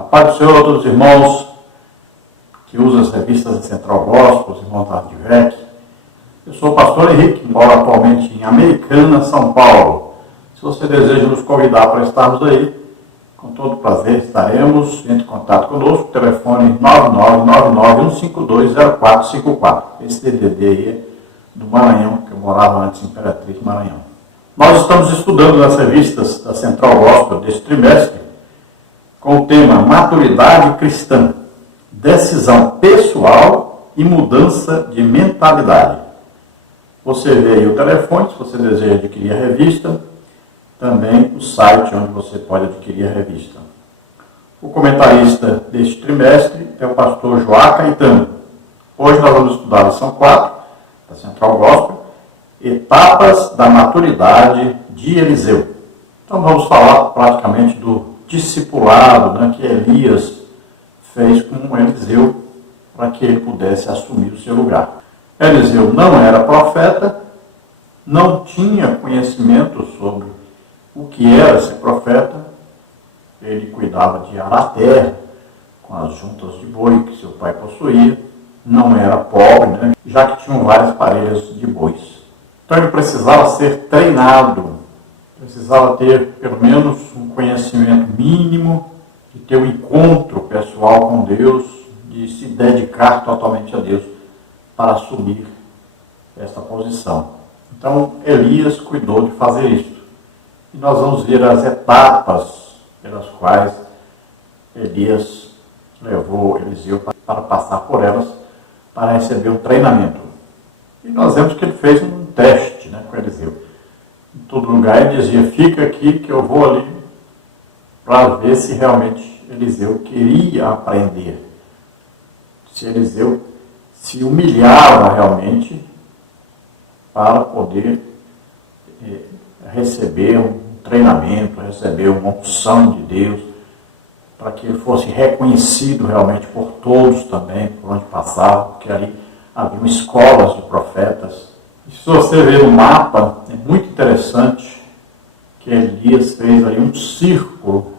A paz do Senhor a todos os irmãos que usam as revistas da Central Gospel, os irmãos da Advec. Eu sou o pastor Henrique, moro atualmente em Americana, São Paulo. Se você deseja nos convidar para estarmos aí, com todo prazer estaremos. Entre em contato conosco, telefone 9999-152-0454. Esse DDD aí é do Maranhão, que eu morava antes em Imperatriz, Maranhão. Nós estamos estudando nas revistas da Central Gospel deste trimestre com o tema Maturidade Cristã, Decisão Pessoal e Mudança de Mentalidade. Você vê aí o telefone, se você deseja adquirir a revista, também o site onde você pode adquirir a revista. O comentarista deste trimestre é o pastor Joá Caetano. Hoje nós vamos estudar a lição 4 da Central Gospel, Etapas da Maturidade de Eliseu. Então vamos falar praticamente do discipulado, que Elias fez com Eliseu para que ele pudesse assumir o seu lugar. Eliseu não era profeta, não tinha conhecimento sobre o que era ser profeta. Ele cuidava de arar a terra com as juntas de boi que seu pai possuía. Não era pobre, já que tinham várias parelhas de bois. Então ele precisava ser treinado, precisava ter pelo menos um conhecimento mínimo, de ter um encontro pessoal com Deus, de se dedicar totalmente a Deus para assumir esta posição. Então Elias cuidou de fazer isso. E nós vamos ver as etapas pelas quais Elias levou Eliseu para passar por elas, para receber um treinamento. E nós vemos que ele fez um teste com Eliseu. Em todo lugar ele dizia, fica aqui que eu vou ali, para ver se realmente Eliseu queria aprender. Se Eliseu se humilhava realmente para poder receber um treinamento, receber uma unção de Deus, para que ele fosse reconhecido realmente por todos também, por onde passava, porque ali haviam escolas de profetas. E se você ver no mapa, é muito interessante que Elias fez ali um círculo,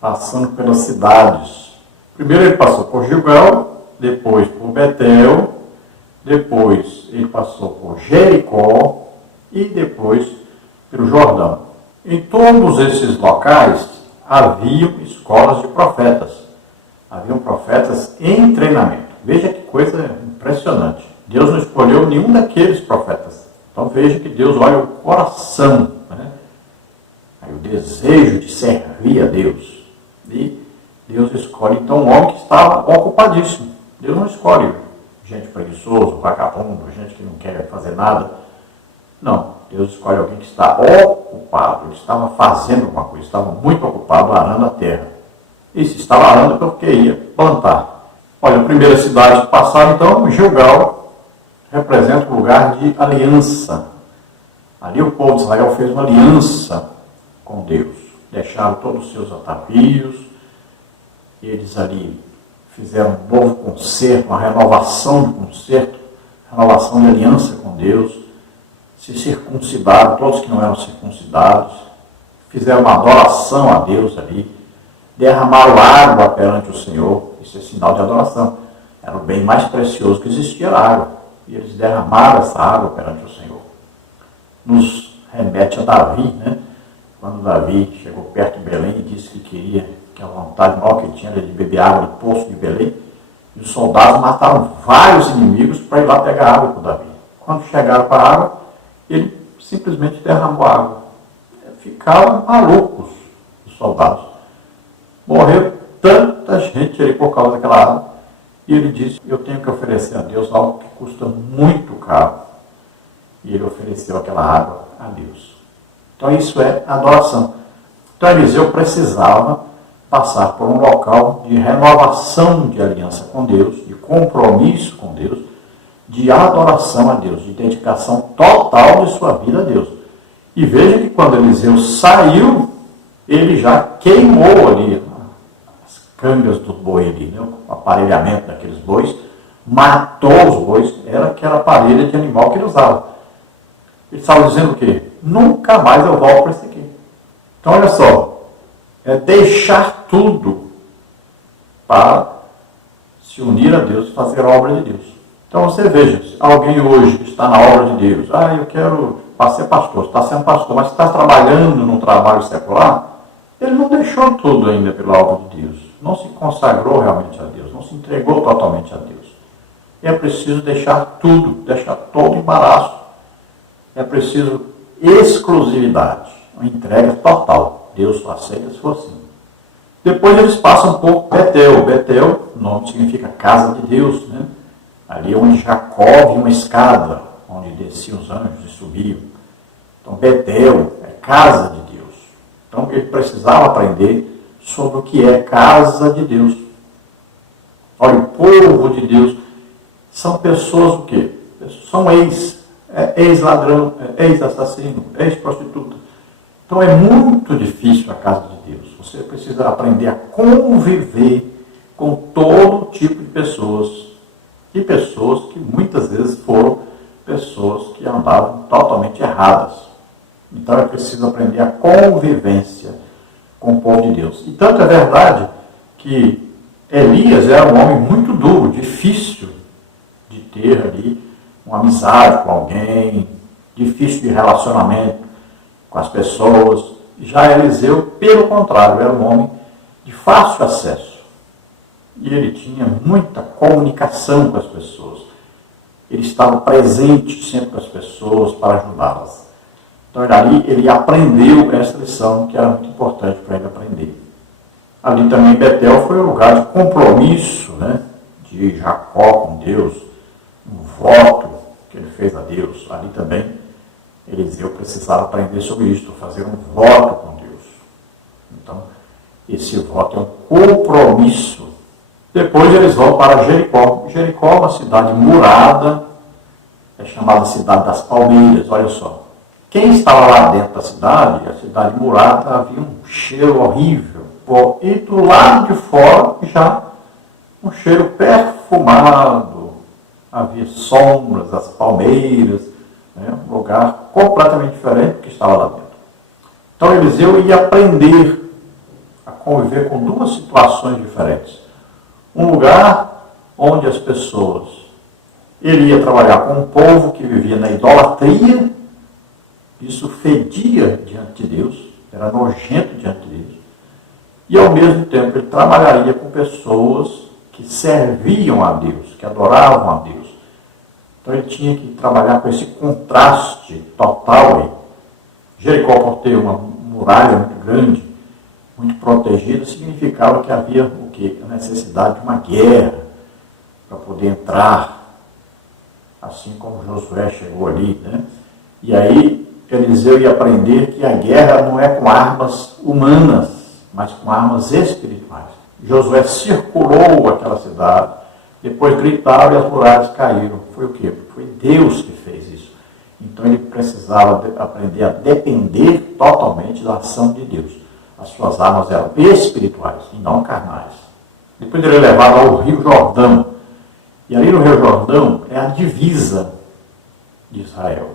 passando pelas cidades. Primeiro ele passou por Gilgal, depois por Betel, depois ele passou por Jericó e depois pelo Jordão. Em todos esses locais haviam escolas de profetas. Haviam profetas em treinamento. Veja que coisa impressionante. Deus não escolheu nenhum daqueles profetas. Então veja que Deus olha o coração, aí o desejo de servir a Deus. E Deus escolhe então um homem que estava ocupadíssimo. Deus não escolhe gente preguiçosa, vagabundo, gente que não quer fazer nada. Não, Deus escolhe alguém que está ocupado. Ele estava fazendo alguma coisa, estava muito ocupado arando a terra. E se estava arando porque ia plantar. Olha, a primeira cidade que passaram então, Gilgal, representa o lugar de aliança. Ali o povo de Israel fez uma aliança com Deus. Deixaram todos os seus atavios. Eles ali fizeram um novo concerto, uma renovação de concerto, renovação de aliança com Deus. Se circuncidaram, todos que não eram circuncidados. Fizeram uma adoração a Deus ali. Derramaram água perante o Senhor. Isso é sinal de adoração. Era o bem mais precioso que existia, a água. E eles derramaram essa água perante o Senhor. Nos remete a Davi, Quando Davi chegou perto de Belém e disse que queria, que a vontade maior que tinha era de beber água do poço de Belém, e os soldados mataram vários inimigos para ir lá pegar água para Davi. Quando chegaram para a água, ele simplesmente derramou a água. Ficaram malucos os soldados. Morreu tanta gente ali por causa daquela água. E ele disse, eu tenho que oferecer a Deus algo que custa muito caro. E ele ofereceu aquela água a Deus. Então isso é adoração. Então Eliseu precisava passar por um local de renovação de aliança com Deus, de compromisso com Deus, de adoração a Deus, de dedicação total de sua vida a Deus. E veja que quando Eliseu saiu, ele já queimou ali as cangas do boi ali, o aparelhamento daqueles bois, matou os bois, era aquela aparelha de animal que ele usava. Ele estava dizendo o quê? Nunca mais eu volto para isso aqui. Então olha só, é deixar tudo se unir a Deus e fazer a obra de Deus. Então você veja, se alguém hoje está na obra de Deus, eu quero ser pastor, está sendo pastor, mas está trabalhando num trabalho secular, ele não deixou tudo ainda pela obra de Deus, não se consagrou realmente a Deus, não se entregou totalmente a Deus. É preciso deixar tudo, deixar todo o embaraço. É preciso exclusividade, uma entrega total. Deus só aceita se for assim. Depois eles passam por Betel. Betel, o nome significa casa de Deus, né? Ali onde Jacó via uma escada, onde desciam os anjos e subiam. Então Betel é casa de Deus. Então ele precisava aprender sobre o que é casa de Deus. Olha, o povo de Deus são pessoas o quê? São ex-ladrão, ex-assassino, ex-prostituta. Então é muito difícil a casa de Deus. Você precisa aprender a conviver com todo tipo de pessoas. E pessoas que muitas vezes foram pessoas que andavam totalmente erradas. Então é preciso aprender a convivência com o povo de Deus. E tanto é verdade que Elias era um homem muito duro, difícil de ter ali uma amizade com alguém, difícil de relacionamento com as pessoas. Já Eliseu, pelo contrário, era um homem de fácil acesso. E ele tinha muita comunicação com as pessoas. Ele estava presente sempre com as pessoas para ajudá-las. Então ali ele aprendeu essa lição que era muito importante para ele aprender. Ali também Betel foi um lugar de compromisso, né, de Jacó com Deus, um voto que ele fez a Deus. Ali também Eliseu precisava aprender sobre isso, fazer um voto com Deus. Então, esse voto é um compromisso. Depois eles vão para Jericó. Jericó é uma cidade murada, é chamada Cidade das Palmeiras, olha só. Quem estava lá dentro da cidade, a cidade murada, havia um cheiro horrível. E do lado de fora, já um cheiro perfumado. Havia sombras, as palmeiras, né? Um lugar completamente diferente do que estava lá dentro. Então Eliseu ia aprender a conviver com duas situações diferentes. Um lugar onde as pessoas... Ele ia trabalhar com um povo que vivia na idolatria. Isso fedia diante de Deus, era nojento diante de Deus. E ao mesmo tempo ele trabalharia com pessoas que serviam a Deus, que adoravam a Deus. Então ele tinha que trabalhar com esse contraste total aí. Jericó, por ter uma muralha muito grande, muito protegida, significava que havia o quê? A necessidade de uma guerra para poder entrar, assim como Josué chegou ali, né? E aí Eliseu ia aprender que a guerra não é com armas humanas, mas com armas espirituais. Josué circulou aquela cidade, depois gritaram e as muralhas caíram. Foi o quê? Foi Deus que fez isso. Então ele precisava aprender a depender totalmente da ação de Deus. As suas armas eram espirituais e não carnais. Depois ele é levado ao Rio Jordão. E ali no Rio Jordão é a divisa de Israel.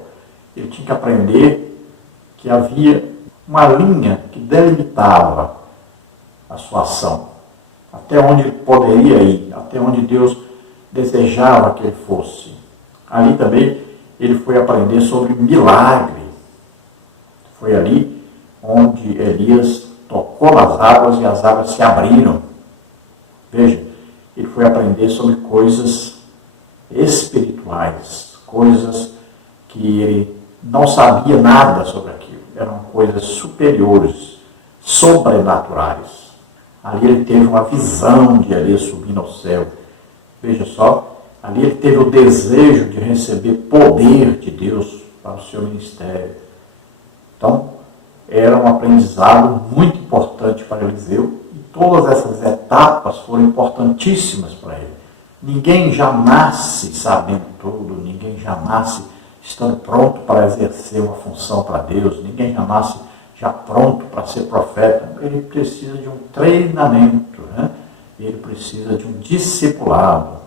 Ele tinha que aprender que havia uma linha que delimitava a sua ação, até onde ele poderia ir, até onde Deus desejava que ele fosse. Ali também ele foi aprender sobre milagre. Foi ali onde Elias tocou nas águas e as águas se abriram. Veja, ele foi aprender sobre coisas espirituais, coisas que ele não sabia nada sobre aquilo. Eram coisas superiores, sobrenaturais. Ali ele teve uma visão de Elias subindo ao céu. Veja só, ali ele teve o desejo de receber poder de Deus para o seu ministério. Então, era um aprendizado muito importante para Eliseu e todas essas etapas foram importantíssimas para ele. Ninguém já nasce sabendo tudo, ninguém já nasce estando pronto para exercer uma função para Deus, ninguém já nasce já pronto para ser profeta. Ele precisa de um treinamento, né? Ele precisa de um discipulado.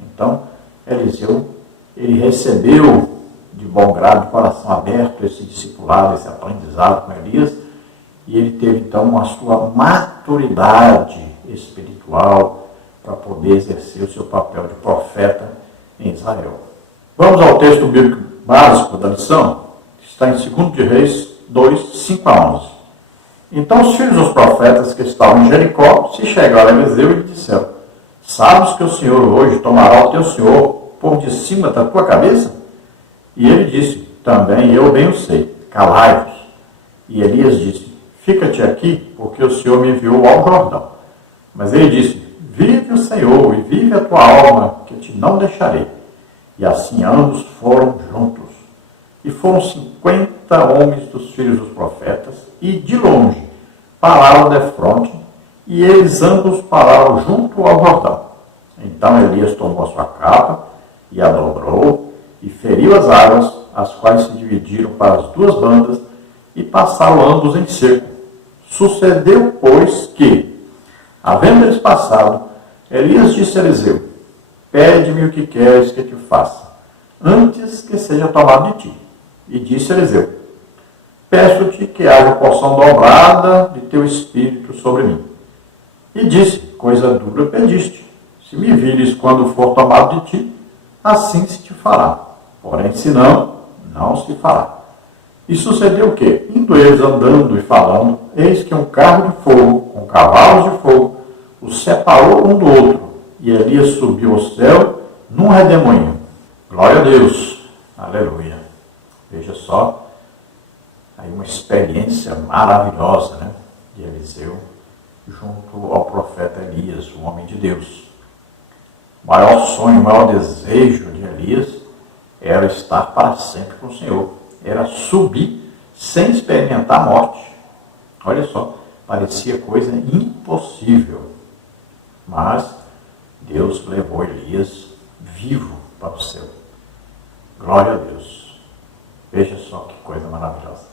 Então, Eliseu, ele recebeu de bom grado, de coração aberto, esse discipulado, esse aprendizado com Elias, e ele teve então a sua maturidade espiritual para poder exercer o seu papel de profeta em Israel. Vamos ao texto bíblico básico da lição, que está em 2 de Reis 2, 5 a 11. Então os filhos dos profetas que estavam em Jericó se chegaram a Eliseu e lhe disseram: sabes que o Senhor hoje tomará o teu senhor por de cima da tua cabeça? E ele disse: também eu bem o sei, calai-vos. E Elias disse: fica-te aqui, porque o Senhor me enviou ao Jordão. Mas ele disse: vive o Senhor e vive a tua alma, que te não deixarei. E assim ambos foram juntos. E foram 50 homens dos filhos dos profetas, e de longe pararam defronte, e eles ambos pararam junto ao Jordão. Então Elias tomou a sua capa, e a dobrou, e feriu as águas, as quais se dividiram para as duas bandas, e passaram ambos em seco. Sucedeu, pois, que, havendo eles passado, Elias disse a Eliseu: pede-me o que queres que te faça, antes que seja tomado de ti. E disse a Eliseu: peço-te que haja porção dobrada de teu espírito sobre mim. E disse: coisa dura pediste. Se me vires quando for tomado de ti, assim se te fará. Porém, se não, não se fará. E sucedeu que, indo eles andando e falando, eis que um carro de fogo, com cavalos de fogo, os separou um do outro, e Elias subiu ao céu num redemoinho. Glória a Deus! Aleluia! Veja só, aí uma experiência maravilhosa, né, de Eliseu junto ao profeta Elias, o homem de Deus. O maior sonho, o maior desejo de Elias era estar para sempre com o Senhor. Era subir sem experimentar a morte. Olha só, parecia coisa impossível. Mas Deus levou Elias vivo para o céu. Glória a Deus. Veja só que coisa maravilhosa.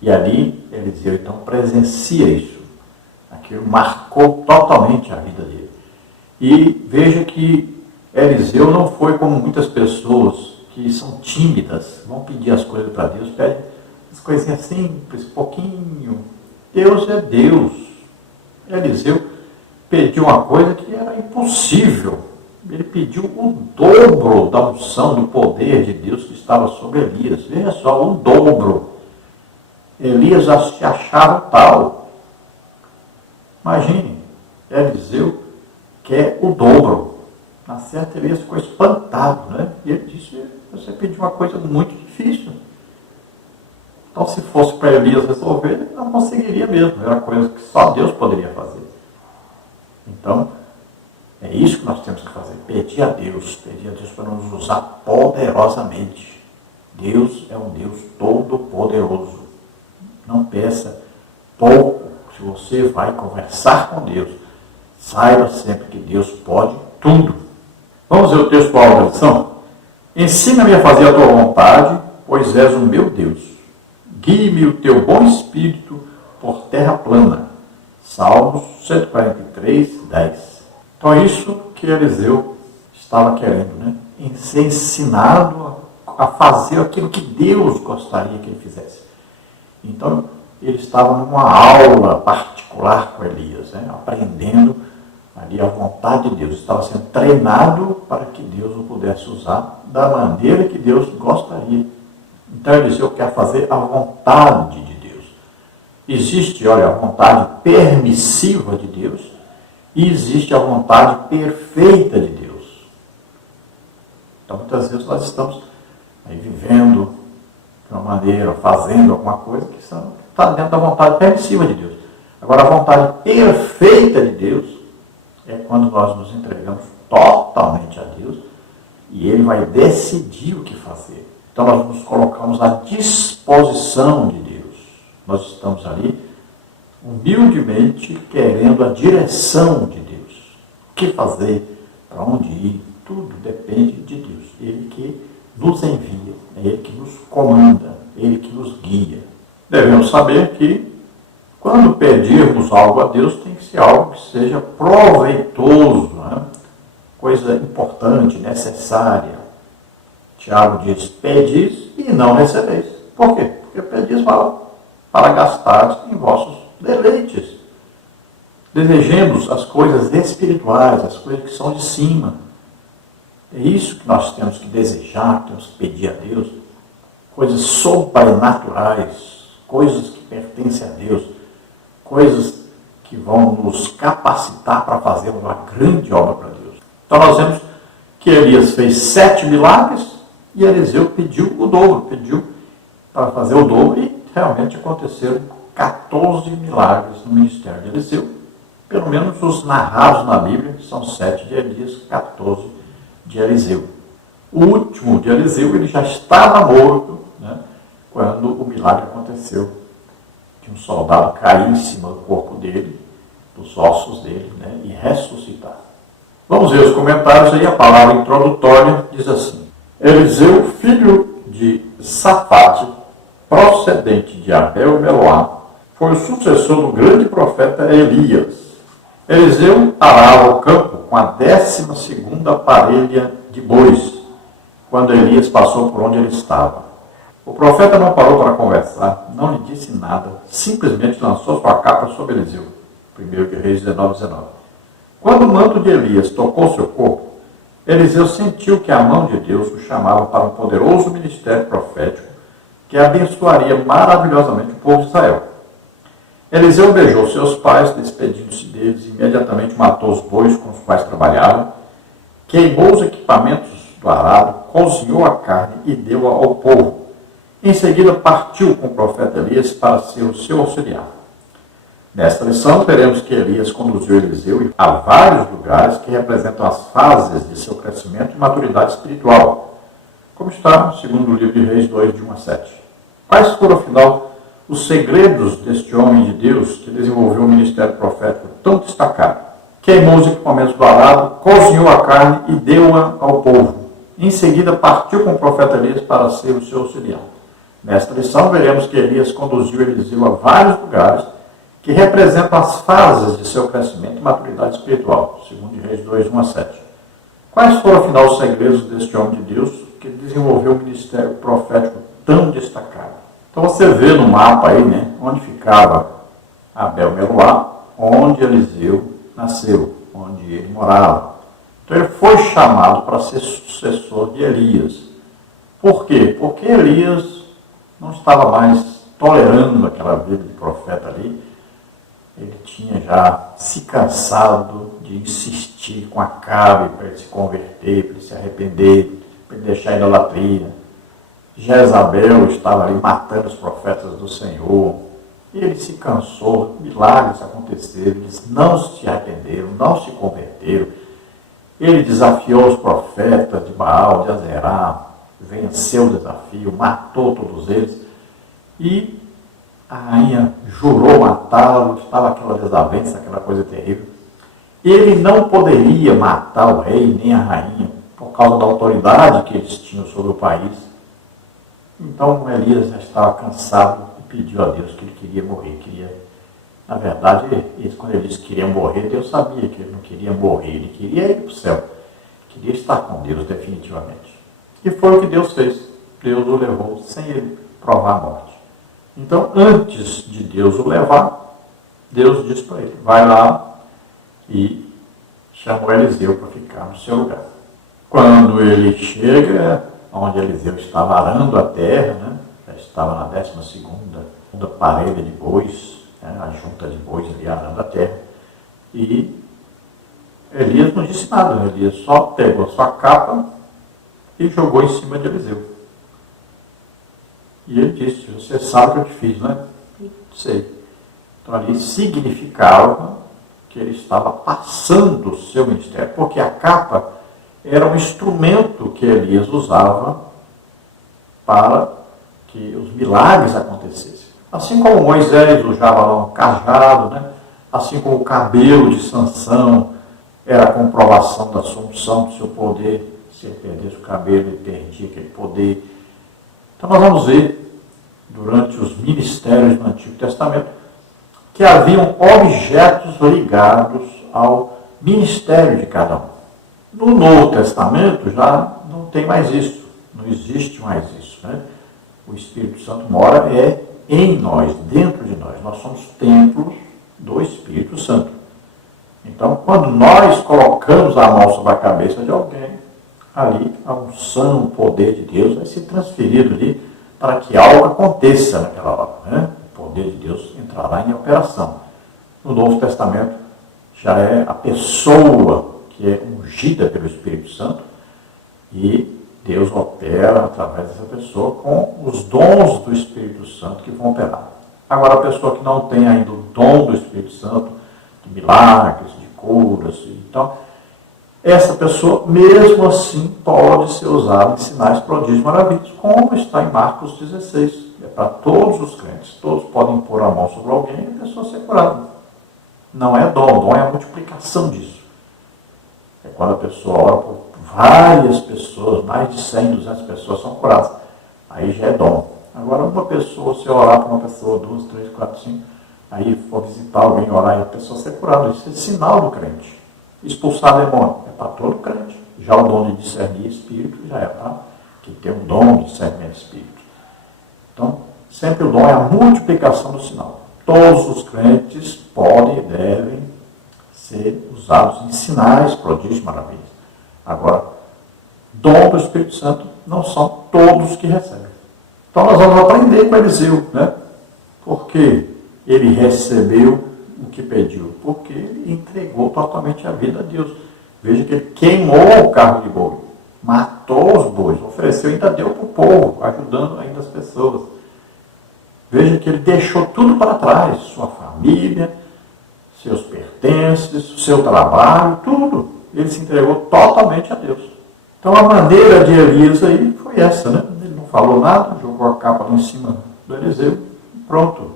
E ali Eliseu então presencia isso. Aquilo marcou totalmente a vida dele. E veja que Eliseu não foi como muitas pessoas que são tímidas, vão pedir as coisas para Deus, pedem as coisinhas simples, pouquinho. Deus é Deus. Eliseu pediu uma coisa que era impossível. Ele pediu o dobro da unção, do poder de Deus que estava sobre Elias. Veja só, o dobro. Elias já se achava tal. Imagine, Eliseu quer o dobro. Na certa, Elias ficou espantado, né? E ele disse: você pediu uma coisa muito difícil. Então, se fosse para Elias resolver, ele não conseguiria mesmo. Era coisa que só Deus poderia fazer. Então, é isso que nós temos que fazer. Pedir a Deus para nos usar poderosamente. Deus é um Deus todo-poderoso. Não peça pouco. Se você vai conversar com Deus, saiba sempre que Deus pode tudo. Vamos ver o textual da lição? Ensina-me a fazer a tua vontade, pois és o meu Deus. Guie-me o teu bom espírito por terra plana. Salmos 143, 10. Então é isso que Eliseu estava querendo, né? Ser ensinado a fazer aquilo que Deus gostaria que ele fizesse. Então ele estava numa aula particular com Elias, né? Aprendendo ali a vontade de Deus. Estava sendo treinado para que Deus o pudesse usar da maneira que Deus gostaria. Então Eliseu quer fazer a vontade de Deus. Existe, olha, a vontade permissiva de Deus e existe a vontade perfeita de Deus. Então muitas vezes nós estamos aí vivendo de uma maneira, fazendo alguma coisa que está dentro da vontade permissiva de Deus. Agora a vontade perfeita de Deus é quando nós nos entregamos totalmente a Deus e Ele vai decidir o que fazer. Então nós nos colocamos à disposição de Deus. Nós estamos ali humildemente querendo a direção de Deus. O que fazer, para onde ir, tudo depende de Deus. Ele que nos envia, é Ele que nos comanda, Ele que nos guia. Devemos saber que quando pedirmos algo a Deus, tem que ser algo que seja proveitoso, né? Coisa importante, necessária. Tiago diz: pedis e não recebeis. Por quê? Porque pedis para gastar em vossos deleites. Desejemos as coisas espirituais, as coisas que são de cima. É isso que nós temos que desejar, temos que pedir a Deus. Coisas sobrenaturais, coisas que pertencem a Deus, coisas que vão nos capacitar para fazer uma grande obra para Deus. Então nós vemos que Elias fez 7 milagres e Eliseu pediu o dobro, pediu para fazer o dobro e realmente aconteceram 14 milagres no ministério de Eliseu. Pelo menos os narrados na Bíblia, que são 7 de Elias, 14 de Eliseu. O último de Eliseu, ele já estava morto, né, quando o milagre aconteceu. De um soldado cair em cima do corpo dele, dos ossos dele, né, e ressuscitar. Vamos ver os comentários aí. A palavra introdutória diz assim: Eliseu, filho de Safate, procedente de Abel-Meloá, foi o sucessor do grande profeta Elias. Eliseu arava o campo com a 12ª parelha de bois, quando Elias passou por onde ele estava. O profeta não parou para conversar, não lhe disse nada, simplesmente lançou sua capa sobre Eliseu. 1 de Reis 19:19. Quando o manto de Elias tocou seu corpo, Eliseu sentiu que a mão de Deus o chamava para um poderoso ministério profético que abençoaria maravilhosamente o povo de Israel. Eliseu beijou seus pais, despedindo-se deles, imediatamente matou os bois com os quais trabalhavam, queimou os equipamentos do arado, cozinhou a carne e deu-a ao povo. Em seguida, partiu com o profeta Elias para ser o seu auxiliar. Nesta lição, veremos que Elias conduziu Eliseu a vários lugares que representam as fases de seu crescimento e maturidade espiritual, como está no segundo livro de Reis 2, de 1 a 7. Quais foram, afinal, os segredos deste homem de Deus que desenvolveu um ministério profético tão destacado? Queimou os equipamentos do arado, cozinhou a carne e deu-a ao povo. Em seguida, partiu com o profeta Elias para ser o seu auxiliar. Nesta lição, veremos que Elias conduziu Eliseu a vários lugares que representam as fases de seu crescimento e maturidade espiritual, segundo Reis 2, 1 a 7. Quais foram, afinal, os segredos deste homem de Deus que desenvolveu um ministério profético tão destacado? Então você vê no mapa aí, né, onde ficava Abel-Meloá, onde Eliseu nasceu, onde ele morava. Então ele foi chamado para ser sucessor de Elias. Por quê? Porque Elias não estava mais tolerando aquela vida de profeta ali. Ele tinha já se cansado de insistir com Acabe para ele se converter, para ele se arrepender, para ele deixar a idolatria. Jezabel estava ali matando os profetas do Senhor. Ele se cansou, milagres aconteceram, eles não se arrependeram, não se converteram. Ele desafiou os profetas de Baal, de Azerá, venceu o desafio, matou todos eles. E a rainha jurou matá-lo, estava aquela desavença, aquela coisa terrível. Ele não poderia matar o rei nem a rainha, por causa da autoridade que eles tinham sobre o país. Então Elias já estava cansado e pediu a Deus que ele queria morrer. Na verdade, quando ele disse que queria morrer, Deus sabia que ele não queria morrer, ele queria ir para o céu. Queria estar com Deus definitivamente. E foi o que Deus fez. Deus o levou sem ele provar a morte. Então, antes de Deus o levar, Deus disse para ele: vai lá, e chamou Eliseu para ficar no seu lugar. Quando ele chega onde Eliseu estava arando a terra, né, já estava na 12ª parelha de bois, né, a junta de bois ali arando a terra, e Elias não disse nada, Elias só pegou sua capa e jogou em cima de Eliseu. E ele disse: você sabe o que eu te fiz, né? Sei. Então ali significava que ele estava passando o seu ministério, porque a capa era um instrumento que Elias usava para que os milagres acontecessem. Assim como Moisés usava lá um cajado, né? Assim como o cabelo de Sansão era a comprovação da assunção do seu poder. Se ele perdesse o cabelo, ele perdia aquele poder. Então nós vamos ver, durante os ministérios do Antigo Testamento, que haviam objetos ligados ao ministério de cada um. No Novo Testamento já não tem mais isso, não existe mais isso, né? O Espírito Santo mora em nós, dentro de nós. Nós somos templos do Espírito Santo. Então, quando nós colocamos a mão sobre a cabeça de alguém, ali a unção, o poder de Deus vai ser transferido ali para que algo aconteça naquela hora. Né? O poder de Deus entrará em operação. No Novo Testamento já é a pessoa que é ungida pelo Espírito Santo e Deus opera através dessa pessoa com os dons do Espírito Santo que vão operar. Agora, a pessoa que não tem ainda o dom do Espírito Santo, de milagres, de curas, então, essa pessoa, mesmo assim, pode ser usada em sinais, prodígios, maravilhas, como está em Marcos 16. É para todos os crentes. Todos podem pôr a mão sobre alguém e a pessoa ser curada. Não é dom é a multiplicação disso. É quando a pessoa ora por várias pessoas, mais de 100, 200 pessoas são curadas. Aí já é dom. Agora, uma pessoa, se orar para uma pessoa, 2, 3, 4, 5, aí for visitar alguém, orar e a pessoa ser curada, isso é sinal do crente. Expulsar demônio é para todo crente. Já o dom de discernir espírito já é para quem tem o dom de discernimento de espírito. Então, sempre o dom é a multiplicação do sinal. Todos os crentes podem e devem ser usados em sinais, prodígios, maravilhas. Agora, dom do Espírito Santo não são todos que recebem. Então nós vamos aprender com Eliseu, né? Porque ele recebeu o que pediu, porque ele entregou totalmente a vida a Deus. Veja que ele queimou o carro de boi, matou os bois, ofereceu e ainda deu para o povo, ajudando ainda as pessoas. Veja que ele deixou tudo para trás, sua família, seus pertences, seu trabalho, tudo. Ele se entregou totalmente a Deus. Então a maneira de Elias aí foi essa, né? Ele não falou nada, jogou a capa lá em cima do Eliseu, pronto.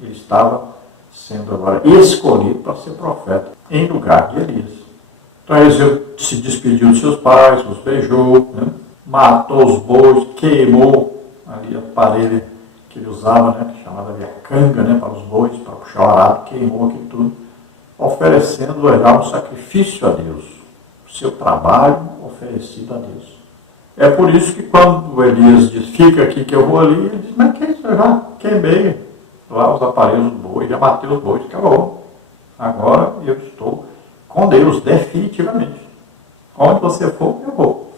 Ele estava sendo agora escolhido para ser profeta em lugar de Elias. Então Eliseu se despediu de seus pais, os beijou, né? Matou os bois, queimou ali a parede que ele usava, né? Que chamava de canga, né? Para os bois, para puxar o arado, queimou aquilo tudo, oferecendo já um sacrifício a Deus, o seu trabalho oferecido a Deus. É por isso que quando Elias diz, fica aqui que eu vou ali, ele diz, mas que isso, eu já queimei lá os aparelhos do boi, já matei os bois, acabou. Agora eu estou com Deus, definitivamente. Onde você for, eu vou.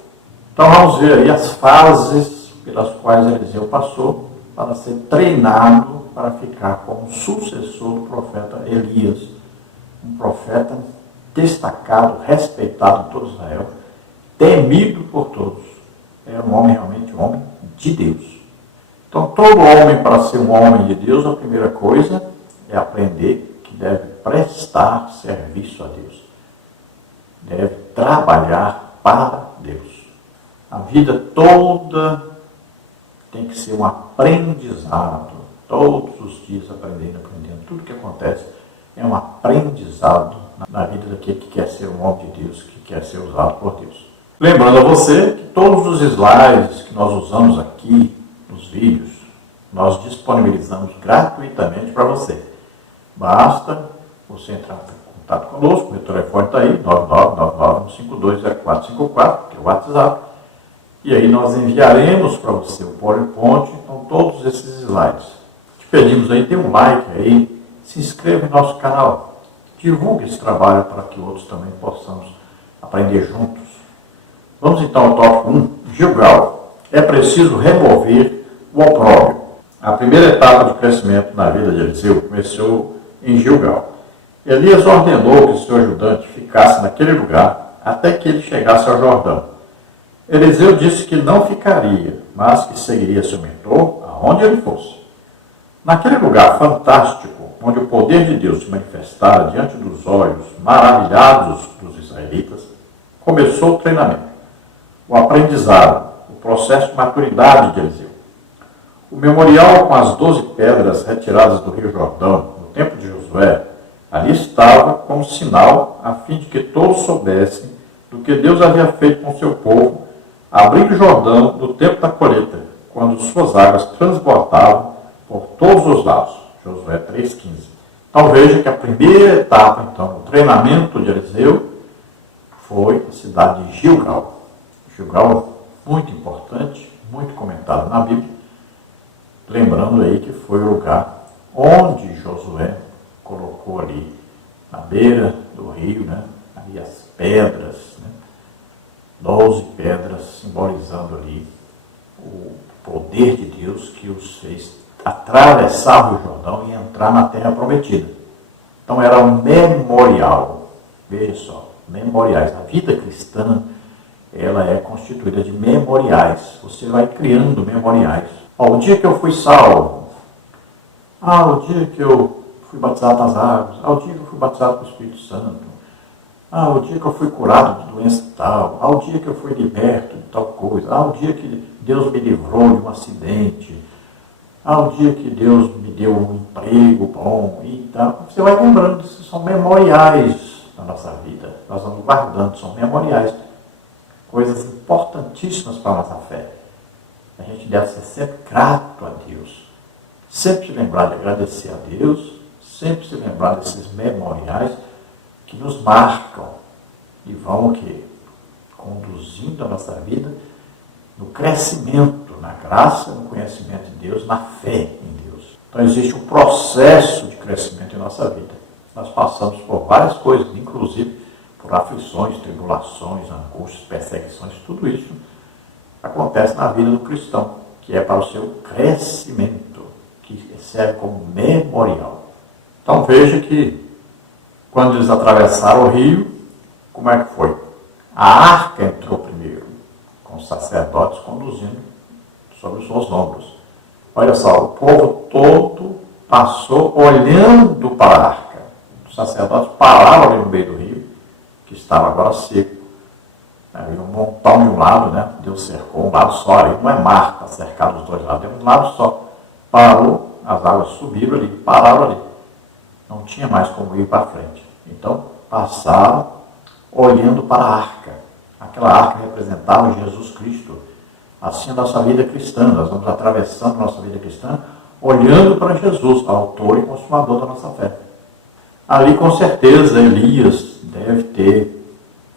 Então vamos ver aí as fases pelas quais Eliseu passou para ser treinado para ficar como sucessor do profeta Elias. Um profeta destacado, respeitado em todo Israel, temido por todos. Era um homem realmente um homem de Deus. Então, todo homem, para ser um homem de Deus, a primeira coisa é aprender que deve prestar serviço a Deus. Deve trabalhar para Deus. A vida toda tem que ser um aprendizado. Todos os dias aprendendo. Tudo que acontece é um aprendizado na vida daquele que quer ser um homem de Deus, que quer ser usado por Deus. Lembrando a você que todos os slides que nós usamos aqui nos vídeos, nós disponibilizamos gratuitamente para você. Basta você entrar em contato conosco, o telefone está aí, 99951520454, que é o WhatsApp, e aí nós enviaremos para você o PowerPoint com todos esses slides. Te pedimos aí, dê um like aí, se inscreva em nosso canal, divulgue esse trabalho para que outros também possamos aprender juntos. Vamos então ao tópico 1, Gilgal. É preciso remover o opróbrio. A primeira etapa de crescimento na vida de Eliseu começou em Gilgal. Elias ordenou que seu ajudante ficasse naquele lugar até que ele chegasse ao Jordão. Eliseu disse que não ficaria, mas que seguiria seu mentor aonde ele fosse. Naquele lugar fantástico, onde o poder de Deus se manifestara diante dos olhos maravilhados dos israelitas, começou o treinamento, o aprendizado, o processo de maturidade de Eliseu. O memorial com as 12 pedras retiradas do rio Jordão, no tempo de Josué, ali estava como sinal a fim de que todos soubessem do que Deus havia feito com seu povo, abrindo o Jordão no tempo da colheita, quando suas águas transbordavam por todos os lados. Josué 3,15. Então veja que a primeira etapa, então, do treinamento de Eliseu foi a cidade de Gilgal. Gilgal, muito importante, muito comentado na Bíblia, lembrando aí que foi o lugar onde Josué colocou ali, na beira do rio, né? Ali as pedras, né? 12 pedras simbolizando ali o poder de Deus que os fez atravessar o Jordão e entrar na terra prometida. Então era um memorial. Veja só, memoriais. A vida cristã, ela é constituída de memoriais. Você vai criando memoriais. O dia que eu fui salvo. O dia que eu fui batizado nas águas. O dia que eu fui batizado com o Espírito Santo. O dia que eu fui curado de doença tal. O dia que eu fui liberto de tal coisa. O dia que Deus me livrou de um acidente. O dia que Deus me deu um emprego bom e tal. Você vai lembrando, isso são memoriais na nossa vida. Nós vamos guardando, são memoriais. Coisas importantíssimas para a nossa fé. A gente deve ser sempre grato a Deus. Sempre se lembrar de agradecer a Deus. Sempre se lembrar desses memoriais que nos marcam e vão conduzindo a nossa vida no crescimento, na graça, no conhecimento de Deus, na fé em Deus. Então existe um processo de crescimento em nossa vida. Nós passamos por várias coisas, inclusive por aflições, tribulações, angústias, perseguições, tudo isso acontece na vida do cristão, que é para o seu crescimento, que serve como memorial. Então veja que quando eles atravessaram o rio, como é que foi? A arca entrou primeiro, com os sacerdotes conduzindo sobre os seus ombros. Olha só, o povo todo passou olhando para a arca. Os sacerdotes pararam ali no meio do rio, que estava agora seco. Havia um montão de um lado, né? Deus cercou um lado só, aí não é mar, está cercado dos dois lados, é um lado só. Parou, as águas subiram ali, pararam ali. Não tinha mais como ir para frente. Então, passaram olhando para a arca. Aquela arca representava Jesus Cristo. Assim a nossa vida cristã, nós vamos atravessando a nossa vida cristã, olhando para Jesus, autor e consumador da nossa fé. Ali, com certeza, Elias deve ter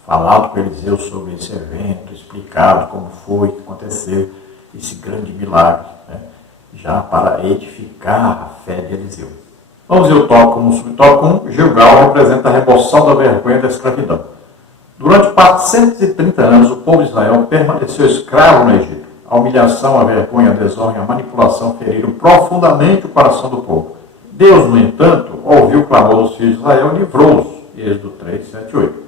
falado com Eliseu sobre esse evento, explicado como foi, o que aconteceu, esse grande milagre, né? Já para edificar a fé de Eliseu. Vamos ver o tópico 1, subtópico 1. Gilgal representa a remoção da vergonha da escravidão. Durante 430 anos, o povo de Israel permaneceu escravo no Egito. A humilhação, a vergonha, a desonra e a manipulação feriram profundamente o coração do povo. Deus, no entanto, ouviu o clamor dos filhos de Israel e livrou-os. Êxodo 3, 7 e 8.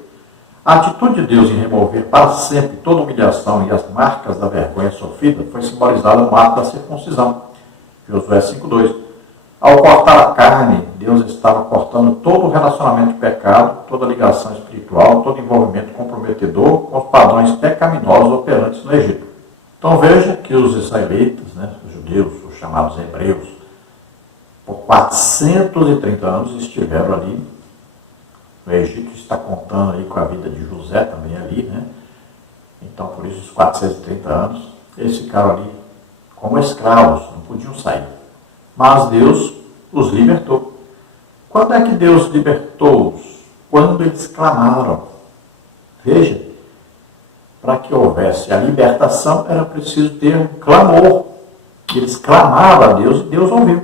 A atitude de Deus em remover para sempre toda humilhação e as marcas da vergonha sofrida foi simbolizada no ato da circuncisão. Josué 5:2. Ao cortar a carne, Deus estava cortando todo o relacionamento de pecado, toda ligação espiritual, todo envolvimento comprometedor com os padrões pecaminosos operantes no Egito. Então veja que os israelitas, né, os judeus, os chamados hebreus, por 430 anos estiveram ali. O Egito está contando aí com a vida de José também ali, né? Então, por isso, os 430 anos, eles ficaram ali como escravos, não podiam sair. Mas Deus os libertou. Quando é que Deus libertou-os? Quando eles clamaram. Veja, para que houvesse a libertação, era preciso ter um clamor. Eles clamavam a Deus e Deus ouviu.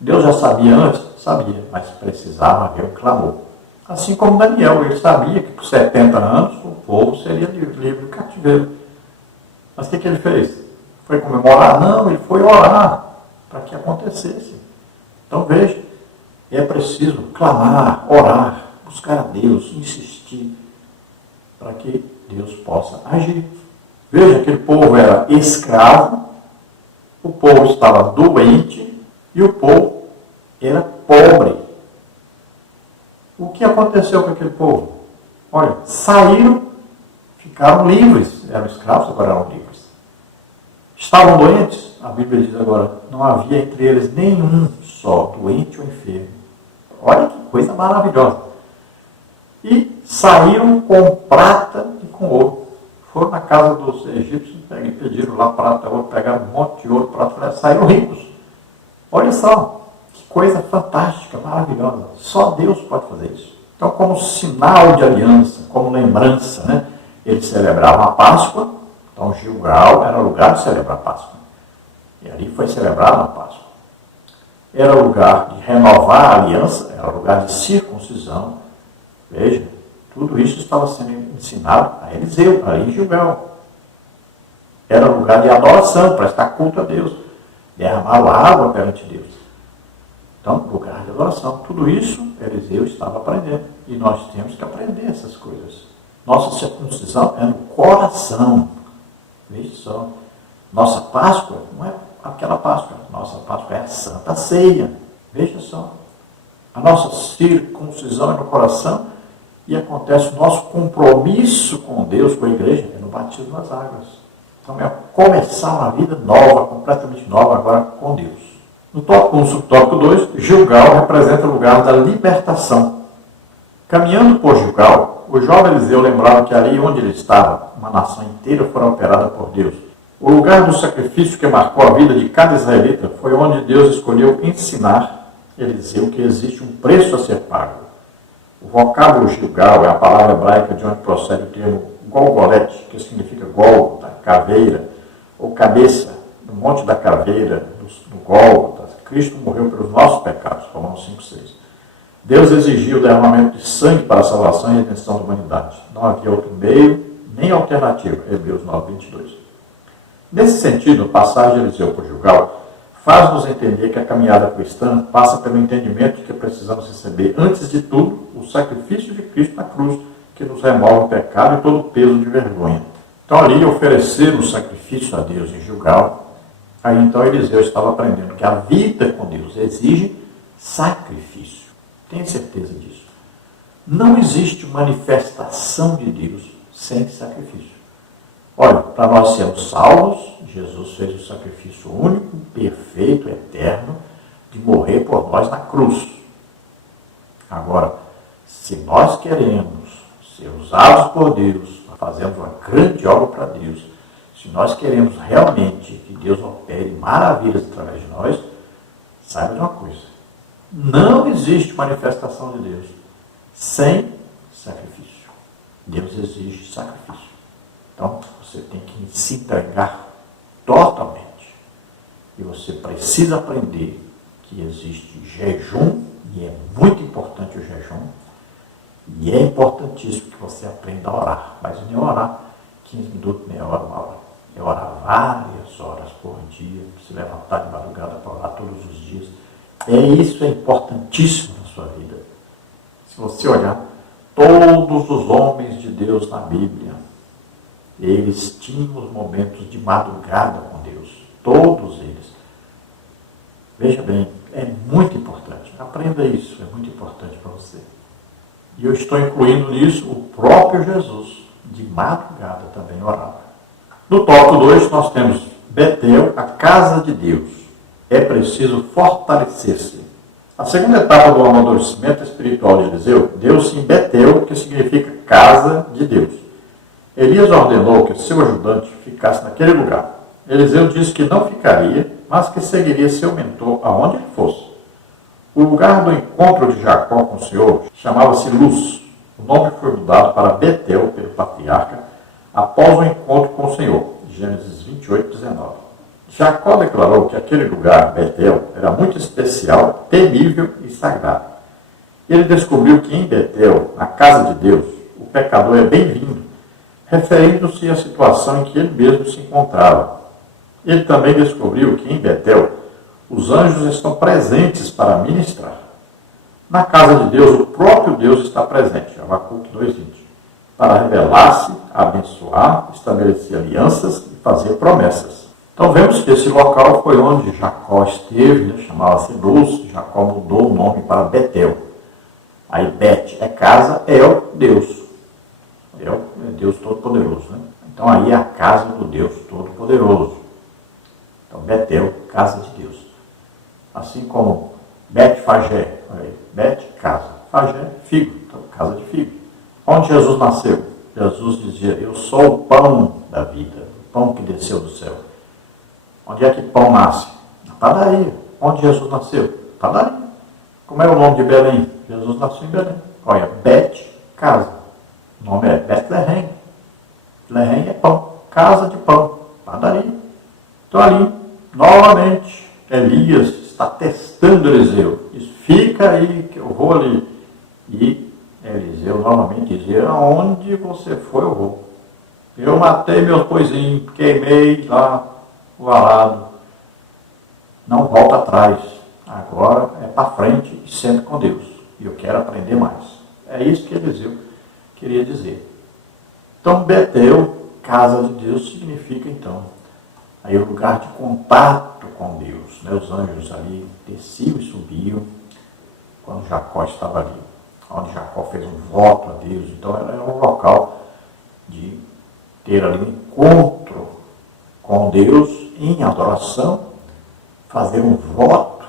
Deus já sabia antes? Sabia, mas precisava haver um clamor. Assim como Daniel, ele sabia que por 70 anos o povo seria livre do cativeiro. Mas o que ele fez? Foi comemorar? Não, ele foi orar para que acontecesse. Então veja, é preciso clamar, orar, buscar a Deus, insistir, para que Deus possa agir. Veja, aquele povo era escravo, o povo estava doente e o povo era pobre. O que aconteceu com aquele povo? Olha, saíram, ficaram livres, eram escravos, agora eram livres. Estavam doentes? A Bíblia diz agora, não havia entre eles nenhum só, doente ou enfermo. Olha que coisa maravilhosa. E saíram com prata e com ouro. Foram na casa dos egípcios, pediram lá prata, ouro, pegaram um monte de ouro, prata, saíram ricos. Olha só, que coisa fantástica, maravilhosa. Só Deus pode fazer isso. Então, como sinal de aliança, como lembrança, né, eles celebravam a Páscoa. Então, Gilgal era lugar de celebrar a Páscoa. E ali foi celebrada a Páscoa. Era lugar de renovar a aliança, era lugar de circuncisão, Veja, tudo isso estava sendo ensinado a Eliseu, ali em Gilgal. Era lugar de adoração, prestar culto a Deus, derramar água perante Deus. Então, lugar de adoração. Tudo isso Eliseu estava aprendendo. E nós temos que aprender essas coisas. Nossa circuncisão é no coração. Veja só. Nossa Páscoa não é aquela Páscoa. Nossa Páscoa é a Santa Ceia. Veja só. A nossa circuncisão é no coração e acontece o nosso compromisso com Deus, com a igreja, é no batismo nas águas. Então é começar uma vida nova, completamente nova agora com Deus. No tópico 1, subtópico 2, Gilgal representa o lugar da libertação. Caminhando por Gilgal, o jovem Eliseu lembrava que ali onde ele estava, uma nação inteira fora operada por Deus. O lugar do sacrifício que marcou a vida de cada israelita foi onde Deus escolheu ensinar Eliseu que existe um preço a ser pago. O vocábulo Gilgal é a palavra hebraica de onde procede o termo Golgolete, que significa Gólgota, caveira, ou cabeça, no Monte da Caveira, no Gólgota. Cristo morreu pelos nossos pecados, Romanos 5,6. Deus exigiu o derramamento de sangue para a salvação e redenção da humanidade. Não havia outro meio, nem alternativa, Hebreus 9,22. Nesse sentido, a passagem de Eliseu por Gilgal faz-nos entender que a caminhada cristã passa pelo entendimento de que precisamos receber, antes de tudo, o sacrifício de Cristo na cruz, que nos remove o pecado e todo o peso de vergonha. Então, ali, oferecer o sacrifício a Deus em Gilgal, aí então Eliseu estava aprendendo que a vida com Deus exige sacrifício. Tenha certeza disso. Não existe manifestação de Deus sem sacrifício. Olha, para nós sermos salvos, Jesus fez o sacrifício único, perfeito, eterno, de morrer por nós na cruz. Agora, se nós queremos ser usados por Deus, fazemos uma grande obra para Deus, se nós queremos realmente que Deus opere maravilhas através de nós, saiba de uma coisa: não existe manifestação de Deus sem sacrifício. Deus exige sacrifício. Então, você tem que se entregar totalmente. E você precisa aprender que existe jejum, e é muito importante o jejum, e é importantíssimo que você aprenda a orar. Mas não é orar 15 minutos, meia hora, uma hora. É orar várias horas por dia, se levantar de madrugada para orar todos os dias. Isso é importantíssimo na sua vida. Se você olhar, todos os homens de Deus na Bíblia, eles tinham os momentos de madrugada com Deus. Todos eles. Veja bem, é muito importante. Aprenda isso, é muito importante para você. E eu estou incluindo nisso o próprio Jesus, de madrugada também orava. No tópico 2, nós temos Betel, a casa de Deus. É preciso fortalecer-se. A segunda etapa do amadurecimento espiritual de Eliseu deu-se em Betel, que significa casa de Deus. Elias ordenou que seu ajudante ficasse naquele lugar. Eliseu disse que não ficaria, mas que seguiria seu mentor aonde ele fosse. O lugar do encontro de Jacó com o Senhor chamava-se Luz. O nome foi mudado para Betel pelo patriarca após o encontro com o Senhor. Gênesis 28, 19. Jacó declarou que aquele lugar, Betel, era muito especial, temível e sagrado. Ele descobriu que em Betel, na casa de Deus, o pecador é bem-vindo, referindo-se à situação em que ele mesmo se encontrava. Ele também descobriu que em Betel, os anjos estão presentes para ministrar. Na casa de Deus, o próprio Deus está presente, Abacuque 2,20, para revelar-se, abençoar, estabelecer alianças e fazer promessas. Então vemos que esse local foi onde Jacó esteve, chamava-se Luz. Jacó mudou o nome para Betel. Aí Bet é casa, El, Deus. El é Deus Todo-Poderoso. Né? Então aí é a casa do Deus Todo-Poderoso. Então Betel, casa de Deus. Assim como Bet-Fagé, Bet, casa. Fagé, figo, então, casa de figo. Onde Jesus nasceu? Jesus dizia: eu sou o pão da vida, o pão que desceu do céu. Onde é que pão nasce? Na padaria. Onde Jesus nasceu? Padaria. Como é o nome de Belém? Jesus nasceu em Belém. Olha, Bet, casa. O nome é Betlehem. Betlehem é pão. Casa de pão. Padaria. Então ali, novamente, Elias está testando Eliseu. Diz: fica aí que eu vou ali. E Eliseu novamente dizia: aonde você foi, eu vou. Eu matei meus boizinhos, queimei lá o arado. Não volta atrás. Agora é para frente e sempre com Deus. E eu quero aprender mais. É isso que Eliseu queria dizer. Então, Betel, casa de Deus, significa então aí o lugar de contato com Deus. Né? Os anjos ali desciam e subiam quando Jacó estava ali. Onde Jacó fez um voto a Deus. Então era um local de ter ali um encontro com Deus em adoração, fazer um voto,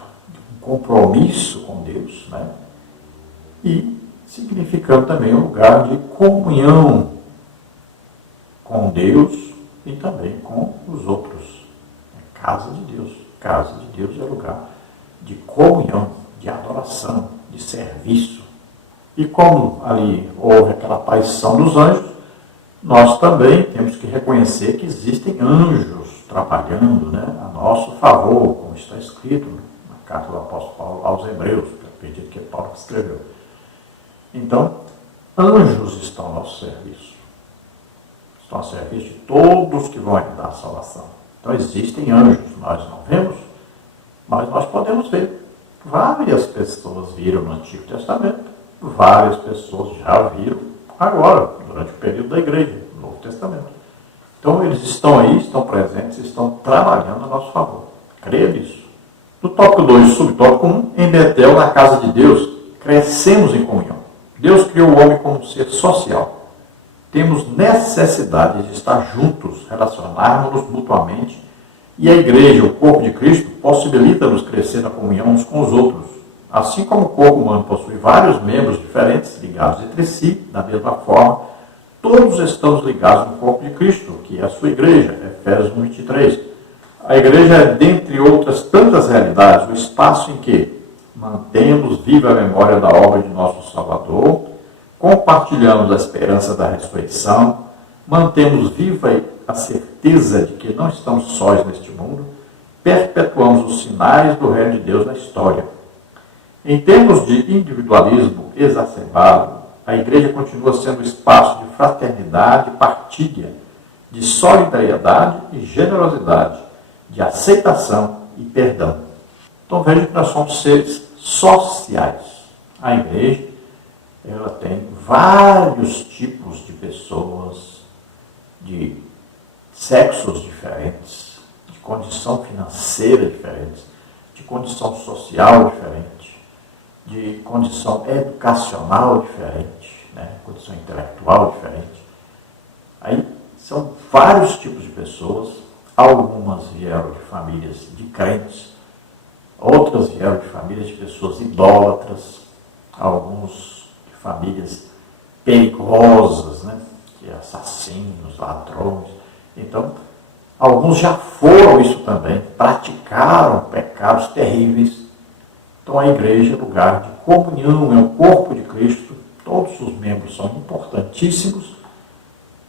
um compromisso com Deus, né? E significando também um lugar de comunhão com Deus e também com os outros. Casa de Deus. Casa de Deus é lugar de comunhão, de adoração, de serviço. E como ali houve aquela aparição dos anjos, nós também temos que reconhecer que existem anjos trabalhando, né, a nosso favor, como está escrito na carta do apóstolo Paulo aos Hebreus, que eu acredito que Paulo escreveu. Então, anjos estão ao nosso serviço. Estão a serviço de todos que vão herdar a salvação. Então, existem anjos, nós não vemos, mas nós podemos ver. Várias pessoas viram no Antigo Testamento, várias pessoas já viram agora, durante o período da igreja, no Novo Testamento. Então, eles estão aí, estão presentes, estão trabalhando a nosso favor. Creia nisso. No tópico 2, subtópico 1, em Betel, na casa de Deus, crescemos em comunhão. Deus criou o homem como um ser social. Temos necessidade de estar juntos, relacionarmos-nos mutuamente, e a igreja, o corpo de Cristo, possibilita-nos crescer na comunhão uns com os outros. Assim como o corpo humano possui vários membros diferentes, ligados entre si, da mesma forma, todos estamos ligados no corpo de Cristo, que é a sua igreja, Efésios 1:23. A igreja é, dentre outras tantas realidades, o espaço em que mantemos viva a memória da obra de nosso Salvador, compartilhamos a esperança da ressurreição, mantemos viva a certeza de que não estamos sós neste mundo, perpetuamos os sinais do reino de Deus na história. Em termos de individualismo exacerbado, a igreja continua sendo espaço de fraternidade e partilha, de solidariedade e generosidade, de aceitação e perdão. Então veja que nós somos seres sociais. A igreja, ela tem vários tipos de pessoas, de sexos diferentes, de condição financeira diferente, de condição social diferente, de condição educacional diferente, né? Condição intelectual diferente. Aí são vários tipos de pessoas, algumas vieram de famílias de crentes, outras vieram de famílias de pessoas idólatras, alguns de famílias perigosas, né? Que assassinos, ladrões. Então, alguns já foram isso também, praticaram pecados terríveis. Então, a igreja é lugar de comunhão, é o corpo de Cristo. Todos os membros são importantíssimos.